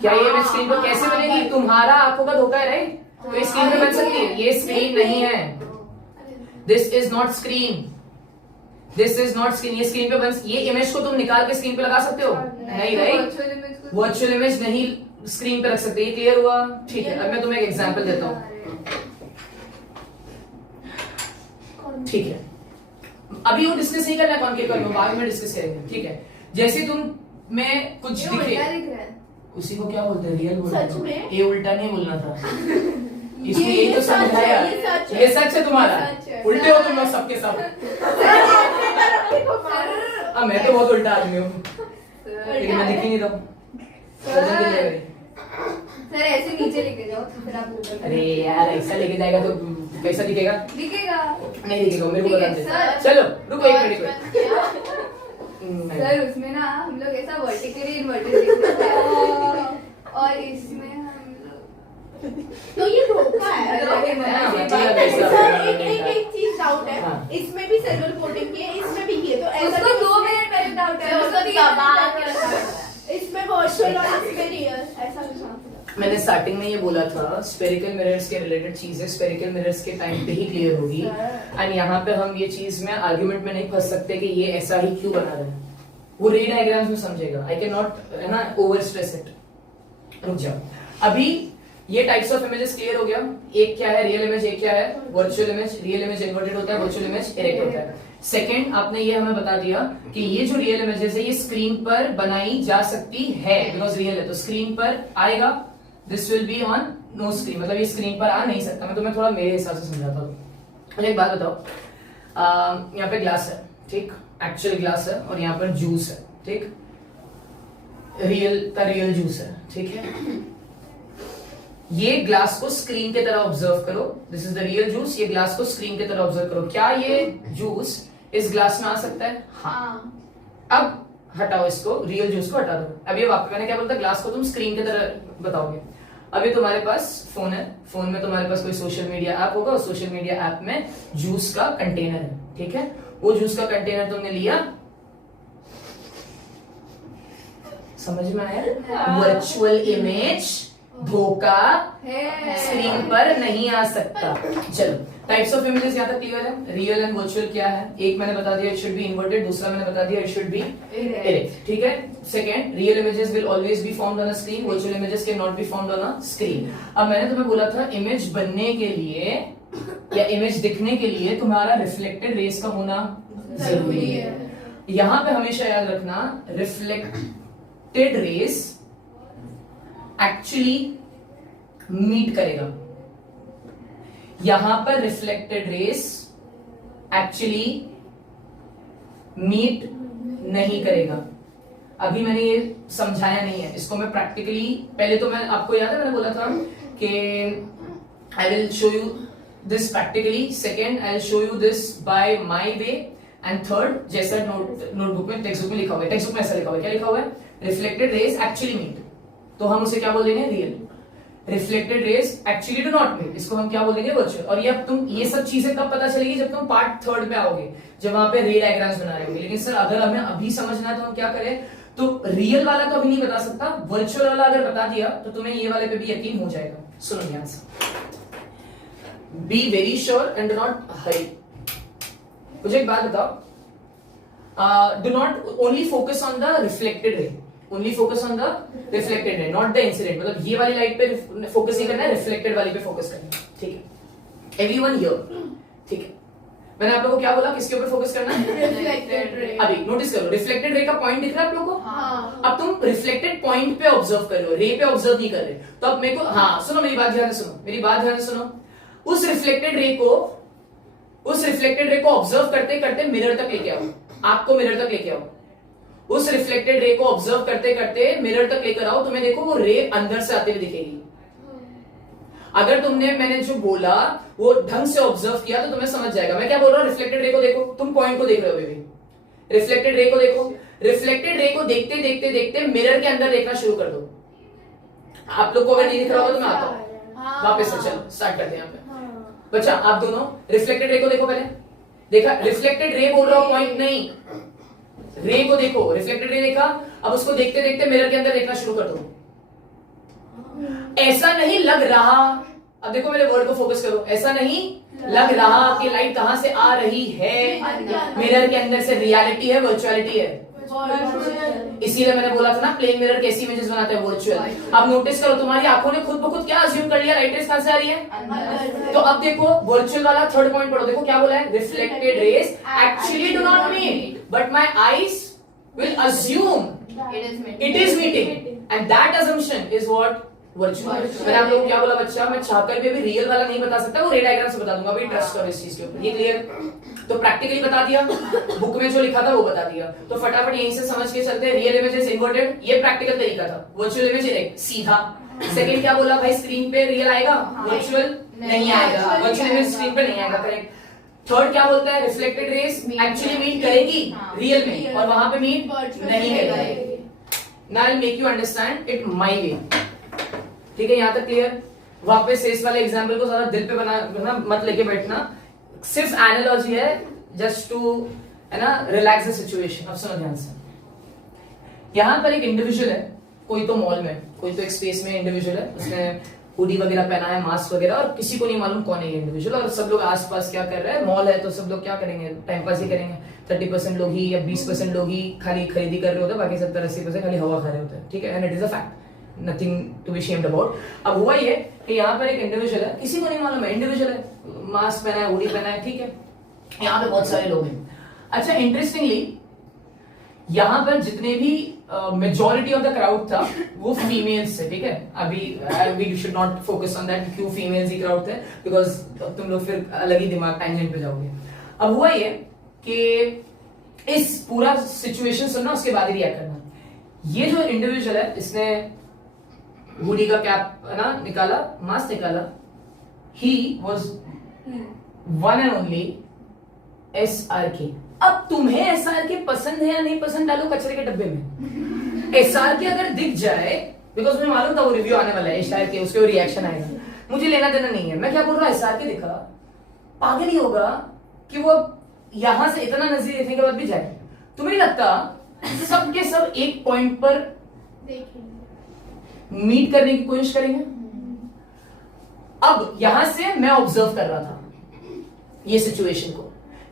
क्या ये इमेज स्क्रीन पर कैसे बनेगी? तुम्हारा आंखों का धोखा है, राइट? तो ये स्क्रीन पे बन सकती है? ये स्क्रीन नहीं है। This is not screen, this is not screen. ये स्क्रीन पे बन, ये इमेज को तुम निकाल के स्क्रीन पे लगा सकते हो? नहीं, राइट? वर्चुअल इमेज नहीं स्क्रीन पे रख सकते। ये क्लियर हुआ? ठीक है, अब मैं तुम्हें एक एग्जांपल देता हूं। ठीक है, अभी वो डिस्कस नहीं करना है कॉन्केव का, बाद में डिस्कस करेंगे, ठीक है? जैसे तुम में कुछ दिखे, उसी को क्या बोलते हैं? रियल बोलते हैं। ये उल्टा नहीं बोलना था, इसमें यही तो समझाया। ये सच है तुम्हारा, उल्टे हो तुम लोग सबके सब। अब मैं तो बहुत उल्टा आदमी हूँ, लेकिन मैं दिख ही नहीं रहा हूँ। सर ऐसे नीचे लेके जाओ तो फिर आप ऊपर। अरे यार, ऐसा लेके जाएगा तो कैसा दिखेगा? दिखेगा नहीं दिखेगा, मेरे को बता दे। चलो रुको एक मिनट। सर उसमें ना हम लोग ऐसा वर्टिकली इन्वर्टेड लिखते हैं और इसमें हम लोग तो ये धोखा है। सर एक चीज डाउट है, इसमें भी सिल्वर कोटिंग की है, इसमें भी की है, तो ऐसा उसको 2 मिनट पहले डाउट है, उसको इसमें वर्चुअल और इसमें रियल, ऐसा कुछ। मैंने स्टार्टिंग में ये बोला था, स्फेरिकल मिरर्स के रिलेटेड चीजें स्फेरिकल मिरर्स के टाइम पे ही क्लियर होगी। एंड यहाँ पे हम ये चीज में आर्गुमेंट में नहीं फंस सकते कि ये ऐसा ही क्यों बना रहे हैं। वो रे डायग्राम्स में समझेगा। आई कैन नॉट, है ना, ओवर स्ट्रेस इट। रुक जाओ। अभी ये टाइप्स ऑफ इमेजेस क्लियर हो गया। एक क्या है रियल इमेज, एक क्या है virtual image. Real image inverted होता है, वर्चुअल इमेज इरेक्ट होता है। सेकंड, आपने ये हमें बता दिया कि ये जो रियल इमेजेस है ये स्क्रीन पर बनाई जा सकती है, बिकॉज रियल है तो स्क्रीन पर आएगा। This will be on no screen, मतलब ये स्क्रीन पर आ नहीं सकता। मैं तुम्हें थोड़ा मेरे हिसाब से समझाता हूँ। मुझे एक बात बताओ, यहाँ पे ग्लास है, ठीक, एक्चुअल ग्लास है, और यहाँ पर जूस है, ठीक, रियल का रियल जूस है, ठीक है। ये ग्लास को स्क्रीन के तरह ऑब्जर्व करो। This is the real juice. ये ग्लास को स्क्रीन के तरह ऑब्जर्व करो। क्या ये जूस इस ग्लास में आ सकता है? हाँ। अब हटाओ इसको, रियल जूस को हटा दो। अब ये वापस मैंने क्या बोला था, ग्लास को तुम स्क्रीन की तरह बताओगे। अभी तुम्हारे पास फोन है, फोन में तुम्हारे पास कोई सोशल मीडिया ऐप होगा, और सोशल मीडिया ऐप में जूस का कंटेनर है, ठीक है। वो जूस का कंटेनर तुमने लिया, समझ में आया? वर्चुअल इमेज, धोखा, स्क्रीन पर नहीं आ सकता। चलो, टाइप्स ऑफ इमेजेस यहाँ तक क्लियर है। रियल एंड वर्चुअल क्या है? एक मैंने बता दिया, इट शुड बी इन्वर्टेड। दूसरा मैंने बता दिया, इट शुड बी इरेक्ट, ठीक है। Second, real images will always be found on a screen, virtual images can not be found on a screen. अब मैंने तुम्हें बोला था, इमेज बनने के लिए या इमेज दिखने के लिए तुम्हारा रिफ्लेक्टेड रेस का होना जरूरी है। यहां पे हमेशा याद रखना, रिफ्लेक्टेड रेस एक्चुअली मीट करेगा। यहां पर रिफ्लेक्टेड रेस एक्चुअली मीट नहीं करेगा। अभी मैंने ये समझाया नहीं है, इसको मैं प्रैक्टिकली, पहले तो मैं आपको याद है मैंने बोला था कि I will show you this practically, second I will show you this by my way, and third, जैसा नोटबुक में टेक्स्ट बुक में लिखा हुआ है, टेक्स्ट बुक में ऐसा लिखा हुआ है, क्या लिखा हुआ है? रिफ्लेक्टेड रेज एक्चुअली मीट, तो हम उसे क्या बोल देंगे? Real. Reflected rays actually do not meet, इसको हम क्या बोल देंगे? वर्चुअल। और ये अब तुम ये सब चीजें कब पता चलेगी? जब तुम पार्ट 3 पे आओगे, जब वहां पे रे डायग्राम्स बना रहे होगे। लेकिन सर अगर हमें अभी समझना है तो हम क्या करें? तो रियल वाला तो अभी नहीं बता सकता, वर्चुअल वाला अगर बता दिया तो तुम्हें ये वाले पे भी यकीन हो जाएगा। सुनो ध्यान से, be very sure and do not हरी। मुझे एक बात बताओ, do not only focus on the reflected ray, only focus on the reflected ray, not the incident. मतलब ये वाली लाइट पे फोकस नहीं करना है, रिफ्लेक्टेड वाली पे फोकस करना है, ठीक है? एवरीवन हियर, ठीक है? मैंने आप लोगों को क्या बोला? किसके ऊपर फोकस करना है? Reflected ray. अभी नोटिस करो, रिफ्लेक्टेड रे का पॉइंट दिख रहा है आप लोगों को? हाँ। अब तुम रिफ्लेक्टेड पॉइंट पे ऑब्जर्व कर रहे हो, रे पे ऑब्जर्व नहीं कर रहे। तो अब मेरे को, हाँ सुनो मेरी बात ध्यान से सुनो, मेरी बात ध्यान से सुनो। उस रिफ्लेक्टेड रे को ऑब्जर्व करते करते मिरर तक लेके आओ, आपको मिरर तक लेके आओ। उस रिफ्लेक्टेड रे को ऑब्जर्व करते करते मिरर तक लेकर आओ, तुम्हें देखो वो रे अंदर से आते हुए दिखेगी। अगर तुमने मैंने जो बोला वो ढंग से ऑब्जर्व किया तो तुम्हें समझ जाएगा मैं क्या बोल रहा हूं। रिफ्लेक्टेड रे को देखो, तुम पॉइंट को देख रहे हो बेबी, रिफ्लेक्टेड रे को देखो। रिफ्लेक्टेड रे को देखते देखते देखते मिरर के अंदर देखना शुरू कर दो। आप लोग को अगर नहीं दिख रहा होगा तो मैं आता हूं वापस से, चलो स्टार्ट करते हैं यहाँ पे। बच्चा आप दोनों रिफ्लेक्टेड रे को देखो, पहले देखा? रिफ्लेक्टेड रे बोल रहा हूं, पॉइंट नहीं, रे को देखो। रिफ्लेक्टेड रे देखा, अब उसको देखते देखते मिरर के अंदर देखना शुरू कर दो। ऐसा नहीं लग रहा, अब देखो मेरे वर्ड को फोकस करो, ऐसा नहीं लग रहा कि लाइट कहां से आ रही है, मिरर के अंदर से। रियलिटी है, वर्चुअलिटी है? इसीलिए मैंने बोला था ना प्लेन मिरर कैसी इमेजेस बनाते हैं? वर्चुअल। अब नोटिस करो, तुम्हारी आंखों ने खुद ब खुद क्या अज्यूम कर लिया? लाइट रेज कहां से आ रही है? तो अब देखो वर्चुअल वाला थर्ड पॉइंट पढ़ो, देखो क्या बोला है? Reflected rays actually do not meet but my eyes will assume it is meeting and that assumption is what? Virtual. मैंने आप लोगों को क्या बोला बच्चा? मैं चाहकर भी रियल वाला नहीं बता सकता, वो रे डायग्राम से बता दूंगा। अभी ट्रस्ट करो इस चीज के ऊपर, ये क्लियर? तो प्रैक्टिकली बता दिया, बुक में जो लिखा था वो बता दिया, तो फटाफट यहीं से समझ के चलते हैं। रियल इमेजेस इन्वर्टेड, ये प्रैक्टिकल तरीका था। वर्चुअल इमेज डायरेक्ट सीधा। सेकंड क्या बोला भाई? स्क्रीन पे रियल आएगा, वर्चुअल नहीं आएगा। वर्चुअल इमेज स्क्रीन पे नहीं आएगा, करेक्ट। थर्ड क्या बोलता है? रिफ्लेक्टेड रेज एक्चुअली मीट करेगी रियल में, और वहां पे मीट नहीं करेगी। Now I will make you understand it my way, ठीक है? यहां तक क्लियर? वापस से इस वाले एग्जांपल को ज्यादा दिल पे बना मत लेके बैठना, सिर्फ एनालॉजी है, जस्ट टू है ना रिलैक्स द सिचुएशन। अब सुनो ध्यान से, यहां पर एक इंडिविजुअल है, कोई तो मॉल में, कोई तो एक स्पेस में इंडिविजुअल है, उसने हुडी वगैरह पहना है, मास्क वगैरह, और किसी को नहीं मालूम कौन है ये इंडिविजुअल। और सब लोग आसपास क्या कर रहे हैं? मॉल है तो सब लोग क्या करेंगे? टाइम पास ही करेंगे। 30% लोग ही या 20% लोग ही खाली खरीदी कर रहे होते हैं, बाकी 70-80% खाली हवा खा रहे होते हैं, ठीक है? And it is a fact, nothing to be shamed about. अब हुआ ये कि यहाँ पर एक इंडिविजुअल है, किसी को नहीं मालूम है, इंडिविजुअल है, मास्क पहना है, हुडी पहना है, ठीक है? यहाँ पे बहुत सारे लोग हैं। अच्छा, इंटरेस्टिंगली यहाँ पर जितने भी मेजॉरिटी ऑफ द क्राउड था वो फीमेल्स थे, ठीक है? अभी we should not focus on that क्यों फीमेल्स ही क्राउड थे, बिकॉज तुम लोग फिर अलग ही दिमाग टैंजेंट पे जाओगे। अब हुआ ये कि इस पूरा सिचुएशन सुनना, उसके बाद ही रिएक्ट करना। ये जो इंडिविजुअल है, इसने हुडी का कैप है ना निकाला, मास्क निकाला, he was one and only SRK। अब तुम्हें SRK पसंद है या नहीं पसंद, डालो कचरे के डब्बे में। SRK अगर दिख जाए, बिकॉज मुझे मालूम था वो रिव्यू आने वाला है SRK, उसके रिएक्शन आएगा, मुझे लेना देना नहीं है। मैं क्या बोल रहा हूँ, SRK दिखा, पागल ही होगा कि वो यहां से इतना नजदीक देखने के बाद भी जाए। तुम्हें नहीं लगता सब के सब एक पॉइंट पर मीट करने की कोशिश करेंगे? अब यहां से मैं ऑब्जर्व कर रहा था ये सिचुएशन को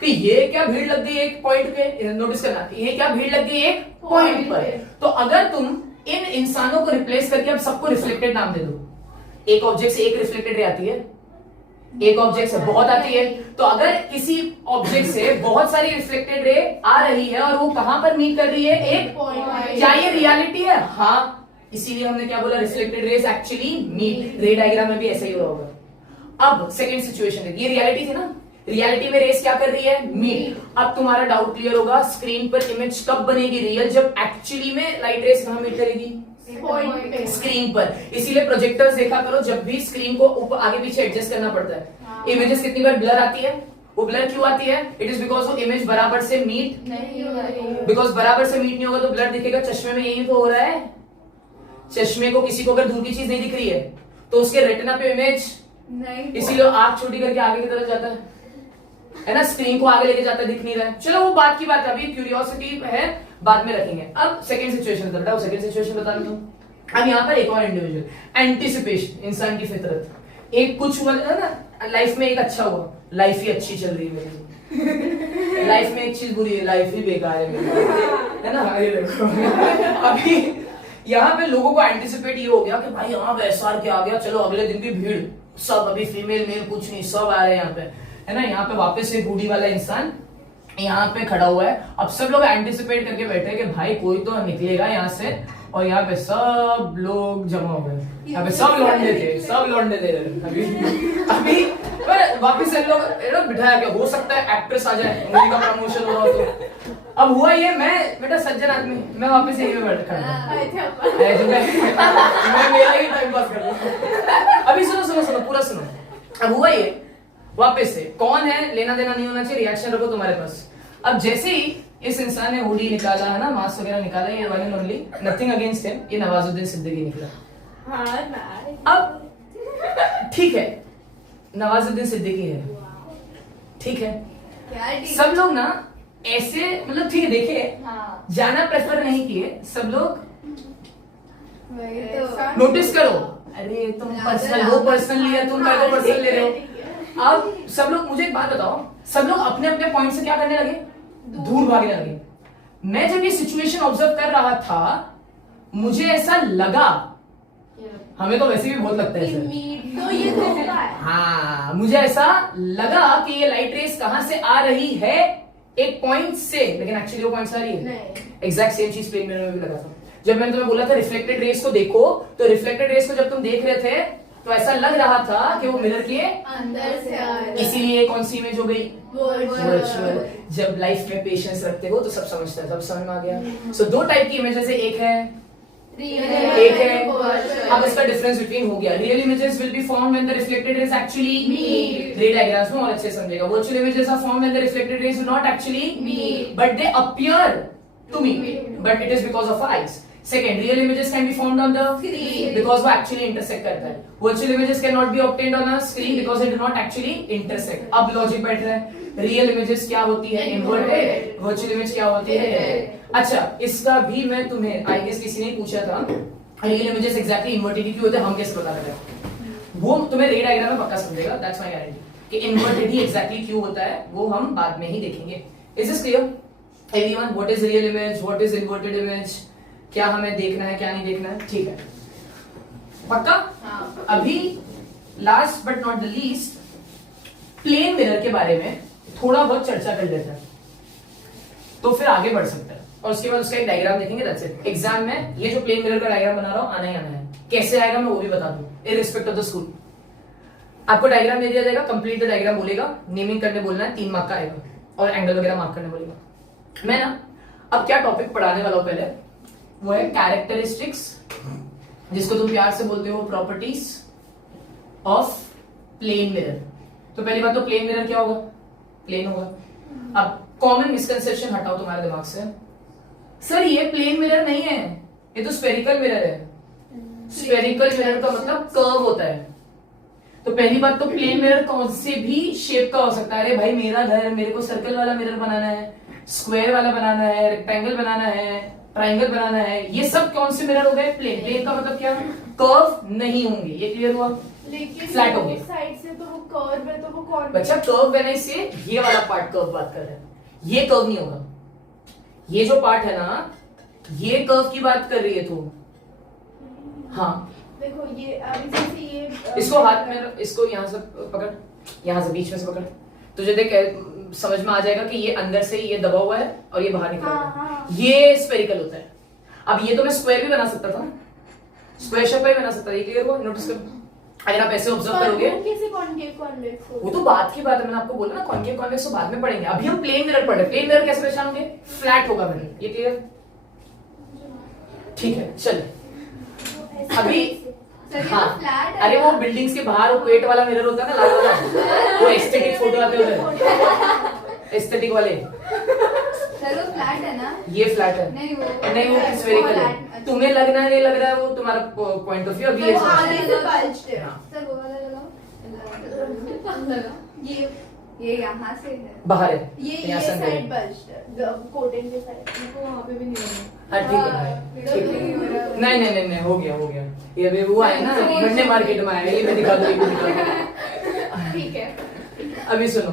कि ये क्या भीड़ लग गई एक पॉइंट पे, नोटिस करना, ये क्या भीड़ लग गई एक पॉइंट पर। तो अगर तुम इन इंसानों को रिप्लेस करके अब सबको रिफ्लेक्टेड नाम दे दो, एक ऑब्जेक्ट से एक रिफ्लेक्टेड रे आती है, एक ऑब्जेक्ट से बहुत आती है, तो अगर किसी ऑब्जेक्ट से बहुत सारी रिफ्लेक्टेड रे आ रही है और वो कहां पर मीट कर रही है? एक पॉइंट। क्या ये रियलिटी है? हाँ, इसीलिए हमने क्या बोला? Reflected rays actually meet. Ray diagram में भी ऐसा ही हो रहा होगा। अब सेकंड सिचुएशन है, ये रियलिटी थी ना, रियलिटी में रेस क्या कर रही है? मीट। अब तुम्हारा डाउट क्लियर होगा, स्क्रीन पर इमेज कब बनेगी रियल? जब एक्चुअली में लाइट रेस कहां मीट करेगी? स्क्रीन पर। इसीलिए प्रोजेक्टर्स देखा करो, जब भी स्क्रीन को ऊपर आगे पीछे एडजस्ट करना पड़ता है, इमेजेस कितनी बार ब्लर आती है, वो ब्लर क्यों आती है? इट इज बिकॉज वो इमेज बराबर से मीट नहीं हो रही है। बिकॉज बराबर से मीट नहीं होगा तो ब्लर दिखेगा। चश्मे में यही तो हो रहा है। चश्मे को किसी को अगर दूर की चीज नहीं दिख रही है तो उसके रेटिना पे इमेज नहीं, इसीलिए आंख छोटी करके आगे की तरफ जाता है ना, स्क्रीन को आगे लेके जाता है, दिख नहीं रहा है। चलो वो बात की बात है, अभी क्यूरियोसिटी है, बाद में रखेंगे। अब सेकंड सिचुएशन बताओ, सेकंड सिचुएशन बता दो। अब यहाँ पर एक और इंडिविजुअल, एंटिसिपेशन, इंसान की फितरत। एक कुछ हुआ ना लाइफ में, एक अच्छा हुआ, लाइफ ही अच्छी चल रही है मेरी। लाइफ में एक चीज बुरी है, लाइफ ही बेकार है मेरी, है ना। ये देखो अभी यहाँ पे लोगों को एंटिसिपेट ये हो गया कि भाई हाँ एसआर के आ गया, चलो अगले दिन की भीड़, सब अभी फीमेल मेल कुछ नहीं, सब आ रहे हैं यहाँ पे, है ना। यहाँ पे वापस से बूढ़ी वाला इंसान यहाँ पे खड़ा हुआ है। अब सब लोग एंटिसिपेट करके बैठे कि भाई कोई तो निकलेगा यहाँ से, और यहाँ पे सब लोग जमा हो गए। यहाँ पे सब लौंडे थे, सब लौंडे थे। अभी पर वापस से लोग बिठाया क्या, हो सकता है एक्ट्रेस आ जाए, मूवी का प्रमोशन हो रहा तो। अब हुआ ये, मैं बेटा सज्जन आदमी, मैं वापस यहीं पे बैठा मैं मेरा ही टाइम पास कर लूं। अभी सुनो सुनो सुनो, पूरा सुनो। अब हुआ ये, वापस से कौन है, लेना देना नहीं होना चाहिए, रिएक्शन रखो तुम्हारे पास। अब जैसे ही इस इंसान ने हुडी निकाला है ना, मास्क वगैरह निकाला, ये one and only, nothing against him, ये नवाजुद्दीन सिद्दीकी निकला। अब ठीक है, नवाजुद्दीन सिद्दीकी है, ठीक है। यार सब लोग ना ऐसे, मतलब ठीक है, देखे हाँ, जाना प्रेफर नहीं किए सब लोग। वही तो। नोटिस करो, अरे तुम पर्सनल, वो पर्सनल लिया, तुम क्या तो पर्सनल ले रहे हो। अब सब लोग, मुझे एक बात बताओ, सब लोग अपने अपने पॉइंट से क्या करने लगे, दूर भागने लगे। मैं जब ये सिचुएशन ऑब्जर्व कर रहा था, मुझे ऐसा लगा, हमें तो वैसे भी बहुत लगता है ऐसा। तो ये धोखा है। हाँ, मुझे ऐसा लगा कि ये लाइट रेस कहां से आ रही है, एक पॉइंट से, लेकिन एक्चुअली वो पॉइंट से आ रही है। एग्जैक्ट सेम चीज प्लेन मिरर में भी लगा था। जब मैंने तुम्हें बोला था रिफ्लेक्टेड रेस को देखो, तो रिफ्लेक्टेड रेस को जब तुम देख रहे थे तो ऐसा लग रहा था कि वो मिरर के अंदर से आ रहा है। इसीलिए कौन सी इमेज हो गई, वर्चुअल। जब लाइफ में पेशेंस रखते हो तो सब समझता है, सब समझ में आ गया। सो दो टाइप की इमेजेस है, एक है एक है। अब इसका डिफरेंस बिटवीन हो गया, real images will be form when the reflected rays actually meet, ray diagrams में और अच्छे समझेगा। Virtual images are form when the reflected rays do not actually meet but they appear to meet, but it is because of eyes. Second, real images can be formed on the screen because वो actually intersect करता है। Virtual images cannot be obtained on a screen because they do not actually intersect। अब logic बैठ रहा है, real images क्या होती है, inverted, virtual image क्या होती है। अच्छा, इसका भी मैं तुम्हें I guess किसी ने पूछा था, real images exactly inverted क्यों होते हैं, हम कैसे पता करें। वो तुम्हें रे डायग्राम में पक्का समझेगा, that's my guarantee कि inverted ही exactly क्यों होता है, वो हम बाद में ही देखेंगे। Is this clear? Everyone, what is real image, what is inverted image, क्या हमें देखना है क्या नहीं देखना है, ठीक है, पक्का। हाँ। अभी last but not the least, plane mirror के बारे में थोड़ा बहुत चर्चा कर लेते हैं, तो फिर आगे बढ़ सकते हैं, और उसके बाद उसका एक डायग्राम देखेंगे। That's it. एग्जाम में ये जो प्लेन मिरर का डायग्राम बना रहा हूं, आना ही आना है। कैसे आएगा मैं वो भी बता दूं, इररिस्पेक्ट ऑफ द स्कूल। आपको डायग्राम दे दिया जाएगा, कंप्लीट द डायग्राम बोलेगा, नेमिंग करने बोलना है, 3 मार्क का आएगा, और एंगल वगैरह मार्क करने बोलेगा। मैं ना अब क्या टॉपिक पढ़ाने वाला हूं पहले, वो है कैरेक्टरिस्टिक्स, जिसको तुम प्यार से बोलते हो प्रॉपर्टीज ऑफ प्लेन मिरर। तो पहली बात तो प्लेन मिरर क्या होगा, प्लेन होगा। अब कॉमन मिसकंसेप्शन हटाओ तुम्हारे दिमाग से, सर ये प्लेन मिरर नहीं है, ये तो स्फेरिकल मिरर है। स्फेरिकल मिरर का मतलब कर्व होता है। तो पहली बात तो प्लेन मिरर कौन से भी शेप का हो सकता है। अरे भाई मेरा घर, मेरे को सर्कल वाला मिरर बनाना है, स्क्वायर वाला बनाना है, रेक्टेंगल बनाना है, ट्राइंगल बनाना है, ये सब कौन से मिरर हो गए, प्लेन। प्लेन का मतलब क्या, कर्व नहीं होंगे, ये क्लियर हुआ। लेकिन फ्लैट होंगे। साइड से तो वो कर्व है, तो वो कौन बच्चा कर्व है ना, इससे ये वाला पार्ट कर्व बात कर रहे हैं, ये कर्व नहीं होगा। ये जो पार्ट है ना, ये कर्व की बात कर रही है तू। हाँ देखो ये अभी जैसे ये इसको हाथ में, इसको यहाँ से पकड़, यहाँ से बीच में से पकड़, तुझे देख समझ में आ जाएगा कि ये अंदर से ये दबा हुआ है और ये बाहर निकला हुआ है। हाँ। ये स्फेरिकल होता है। अब ये तो मैं स्क्वायर भी बना सकता था, स्क्वायर शेप भी बना सकता था, ये क्लियर हुआ। नोटिस करो, अगर आप ऐसे ऑब्जर्व करोगे, कैसे कॉन्केव कॉन्वेक्स वो तो बात की बात है, मैंने आपको बोला ना कॉन्केव कॉन्वेक्स तो बाद में पढ़ेंगे। अभी हम प्लेन मिरर पढ़ रहे हैं। प्लेन मिरर कैसे पहचानोगे, फ्लैट होगा मैंने, ये क्लियर, ठीक है। चलिए अभी सर ये हाँ तो फ्लैट है अरे वो ना। बिल्डिंग्स के बाहर वो पेट वाला मिरर होता है ना, लाल वाला, वो एस्थेटिक फोटो आते हैं एस्थेटिक वाले, सर वो फ्लैट है ना। ये फ्लैट है। नहीं वो नहीं वो स्फेरिकल है, flat- तुम्हें लगना है नहीं लग रहा है, वो तुम्हारा पॉइंट ऑफ व्यू। अभी ये वो समझ। आगे से bulged है। सर वो वाला लगाओ। ये यहाँ से है। बाहर है, ये यहाँ से अंदर है। साइड bulged है, कोटिंग के साइड। मेरे को वहाँ पे भी नहीं है। हाँ ठीक है, ठीक है। नहीं हो गया ये अभी वो आया ना, मंडे मार्केट में आया, ये मैं दिखा दूँ, ये भी दिखा दूँ। ठीक है। अभी सुनो,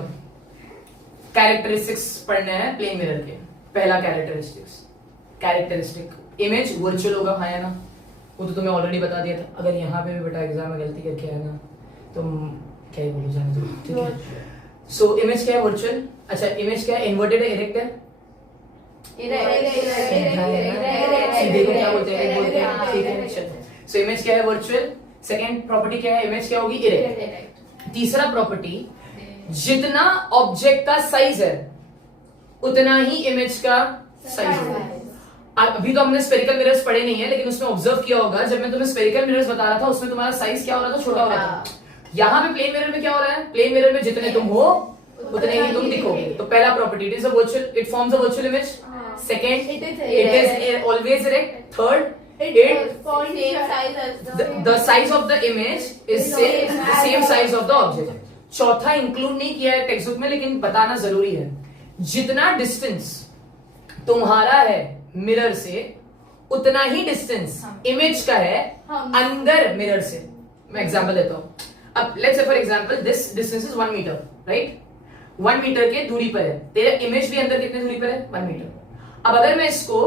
कैरेक्टरिस्टिक्स पढ़ने हैं प्लेन मिरर के। पहला कैरेक्टरिस्टिक इमेज वर्चुअल होगा, हाँ या ना, वो तो तुम्हें ऑलरेडी बता दिया था। अगर यहाँ पे भी बेटा एग्जाम में गलती करके आया ना, तुम क्या ही बोलो, जाने दो, ठीक है। सो इमेज क्या है, वर्चुअल। अच्छा इमेज क्या है, इन्वर्टेड है, इरेक्ट है, सीधे को क्या बोलते हैं, बोलते हैं, ठीक है। चलो सो इमेज क्या है, वर्चुअल। सेकंड प्रॉपर्टी क्या है, इमेज क्या होगी, इरेक्ट। तीसरा प्रॉपर्टी, जितना ऑब्जेक्ट का साइज है उतना ही इमेज का साइज है। अभी तो हमने स्फेरिकल मिरर्स पढ़े नहीं है, लेकिन उसमें ऑब्जर्व किया होगा, जब मैं तुम्हें स्फेरिकल मिरर्स बता रहा था उसमें तुम्हारा साइज क्या हो रहा था, छोटा हो रहा था। यहाँ पे प्लेन मिरर में क्या हो रहा है, प्लेन मिरर में जितने तुम हो उतने ही तुम दिखोगे। तो पहला property, it is a virtual, it forms a virtual image. Second, it is always erect. Third, the size of the image is the same size of the object. चौथा इंक्लूड नहीं किया है टेक्स्ट बुक में, लेकिन बताना जरूरी है, जितना डिस्टेंस तुम्हारा है मिरर से उतना ही डिस्टेंस इमेज का है अंदर मिरर से। मैं एग्जांपल देता हूं। अब let's say for example this distance is 1 metre, right. 1 metre के दूरी पर है, तेरा इमेज भी अंदर कितने दूरी पर है, 1 मीटर। अब अगर मैं इसको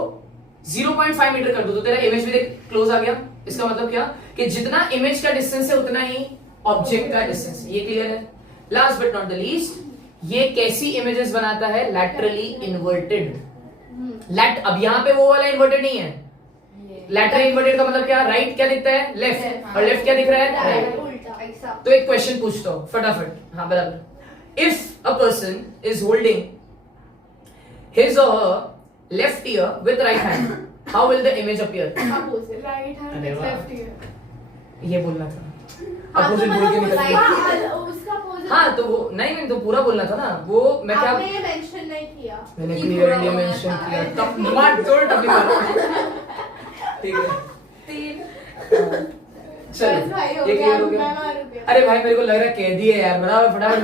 0.5 मीटर कर दूं तो तेरा इमेज भी देख क्लोज आ गया। इसका मतलब क्या, कि जितना इमेज का डिस्टेंस है उतना ही ऑब्जेक्ट का डिस्टेंस है। ये क्लियर है। Last but not the least, ये कैसी इमेजेस बनाता है, लैटरली इन्वर्टेड। अब यहाँ पे वो वाला इन्वर्टेड नहीं है। लैटरली इन्वर्टेड का मतलब क्या, राइट क्या दिखता है, लेफ्ट, और लेफ्ट क्या दिख रहा है, राइट। तो एक क्वेश्चन पूछता हूं फटाफट, हाँ बराबर। If a person is holding his और हर left ear with right hand, how will the image appear? Right hand अरे वाह। Left ear. ये बोलना था, अपोजिट बोल के निकल गया। उसका पोजीशन। हाँ तो वो नहीं तो पूरा बोलना था ना, वो मैं क्या, आपने ये मेंशन नहीं किया। मैंने क्लियरली मेंशन किया। तब मार तोड़ टपी मार, ठीक है। चलो बस भाई हो ये गया, क्लियर हो मैं गया। मारूंगी। अरे भाई मेरे को लग रहा है कह दिए यार, बराबर फटाफट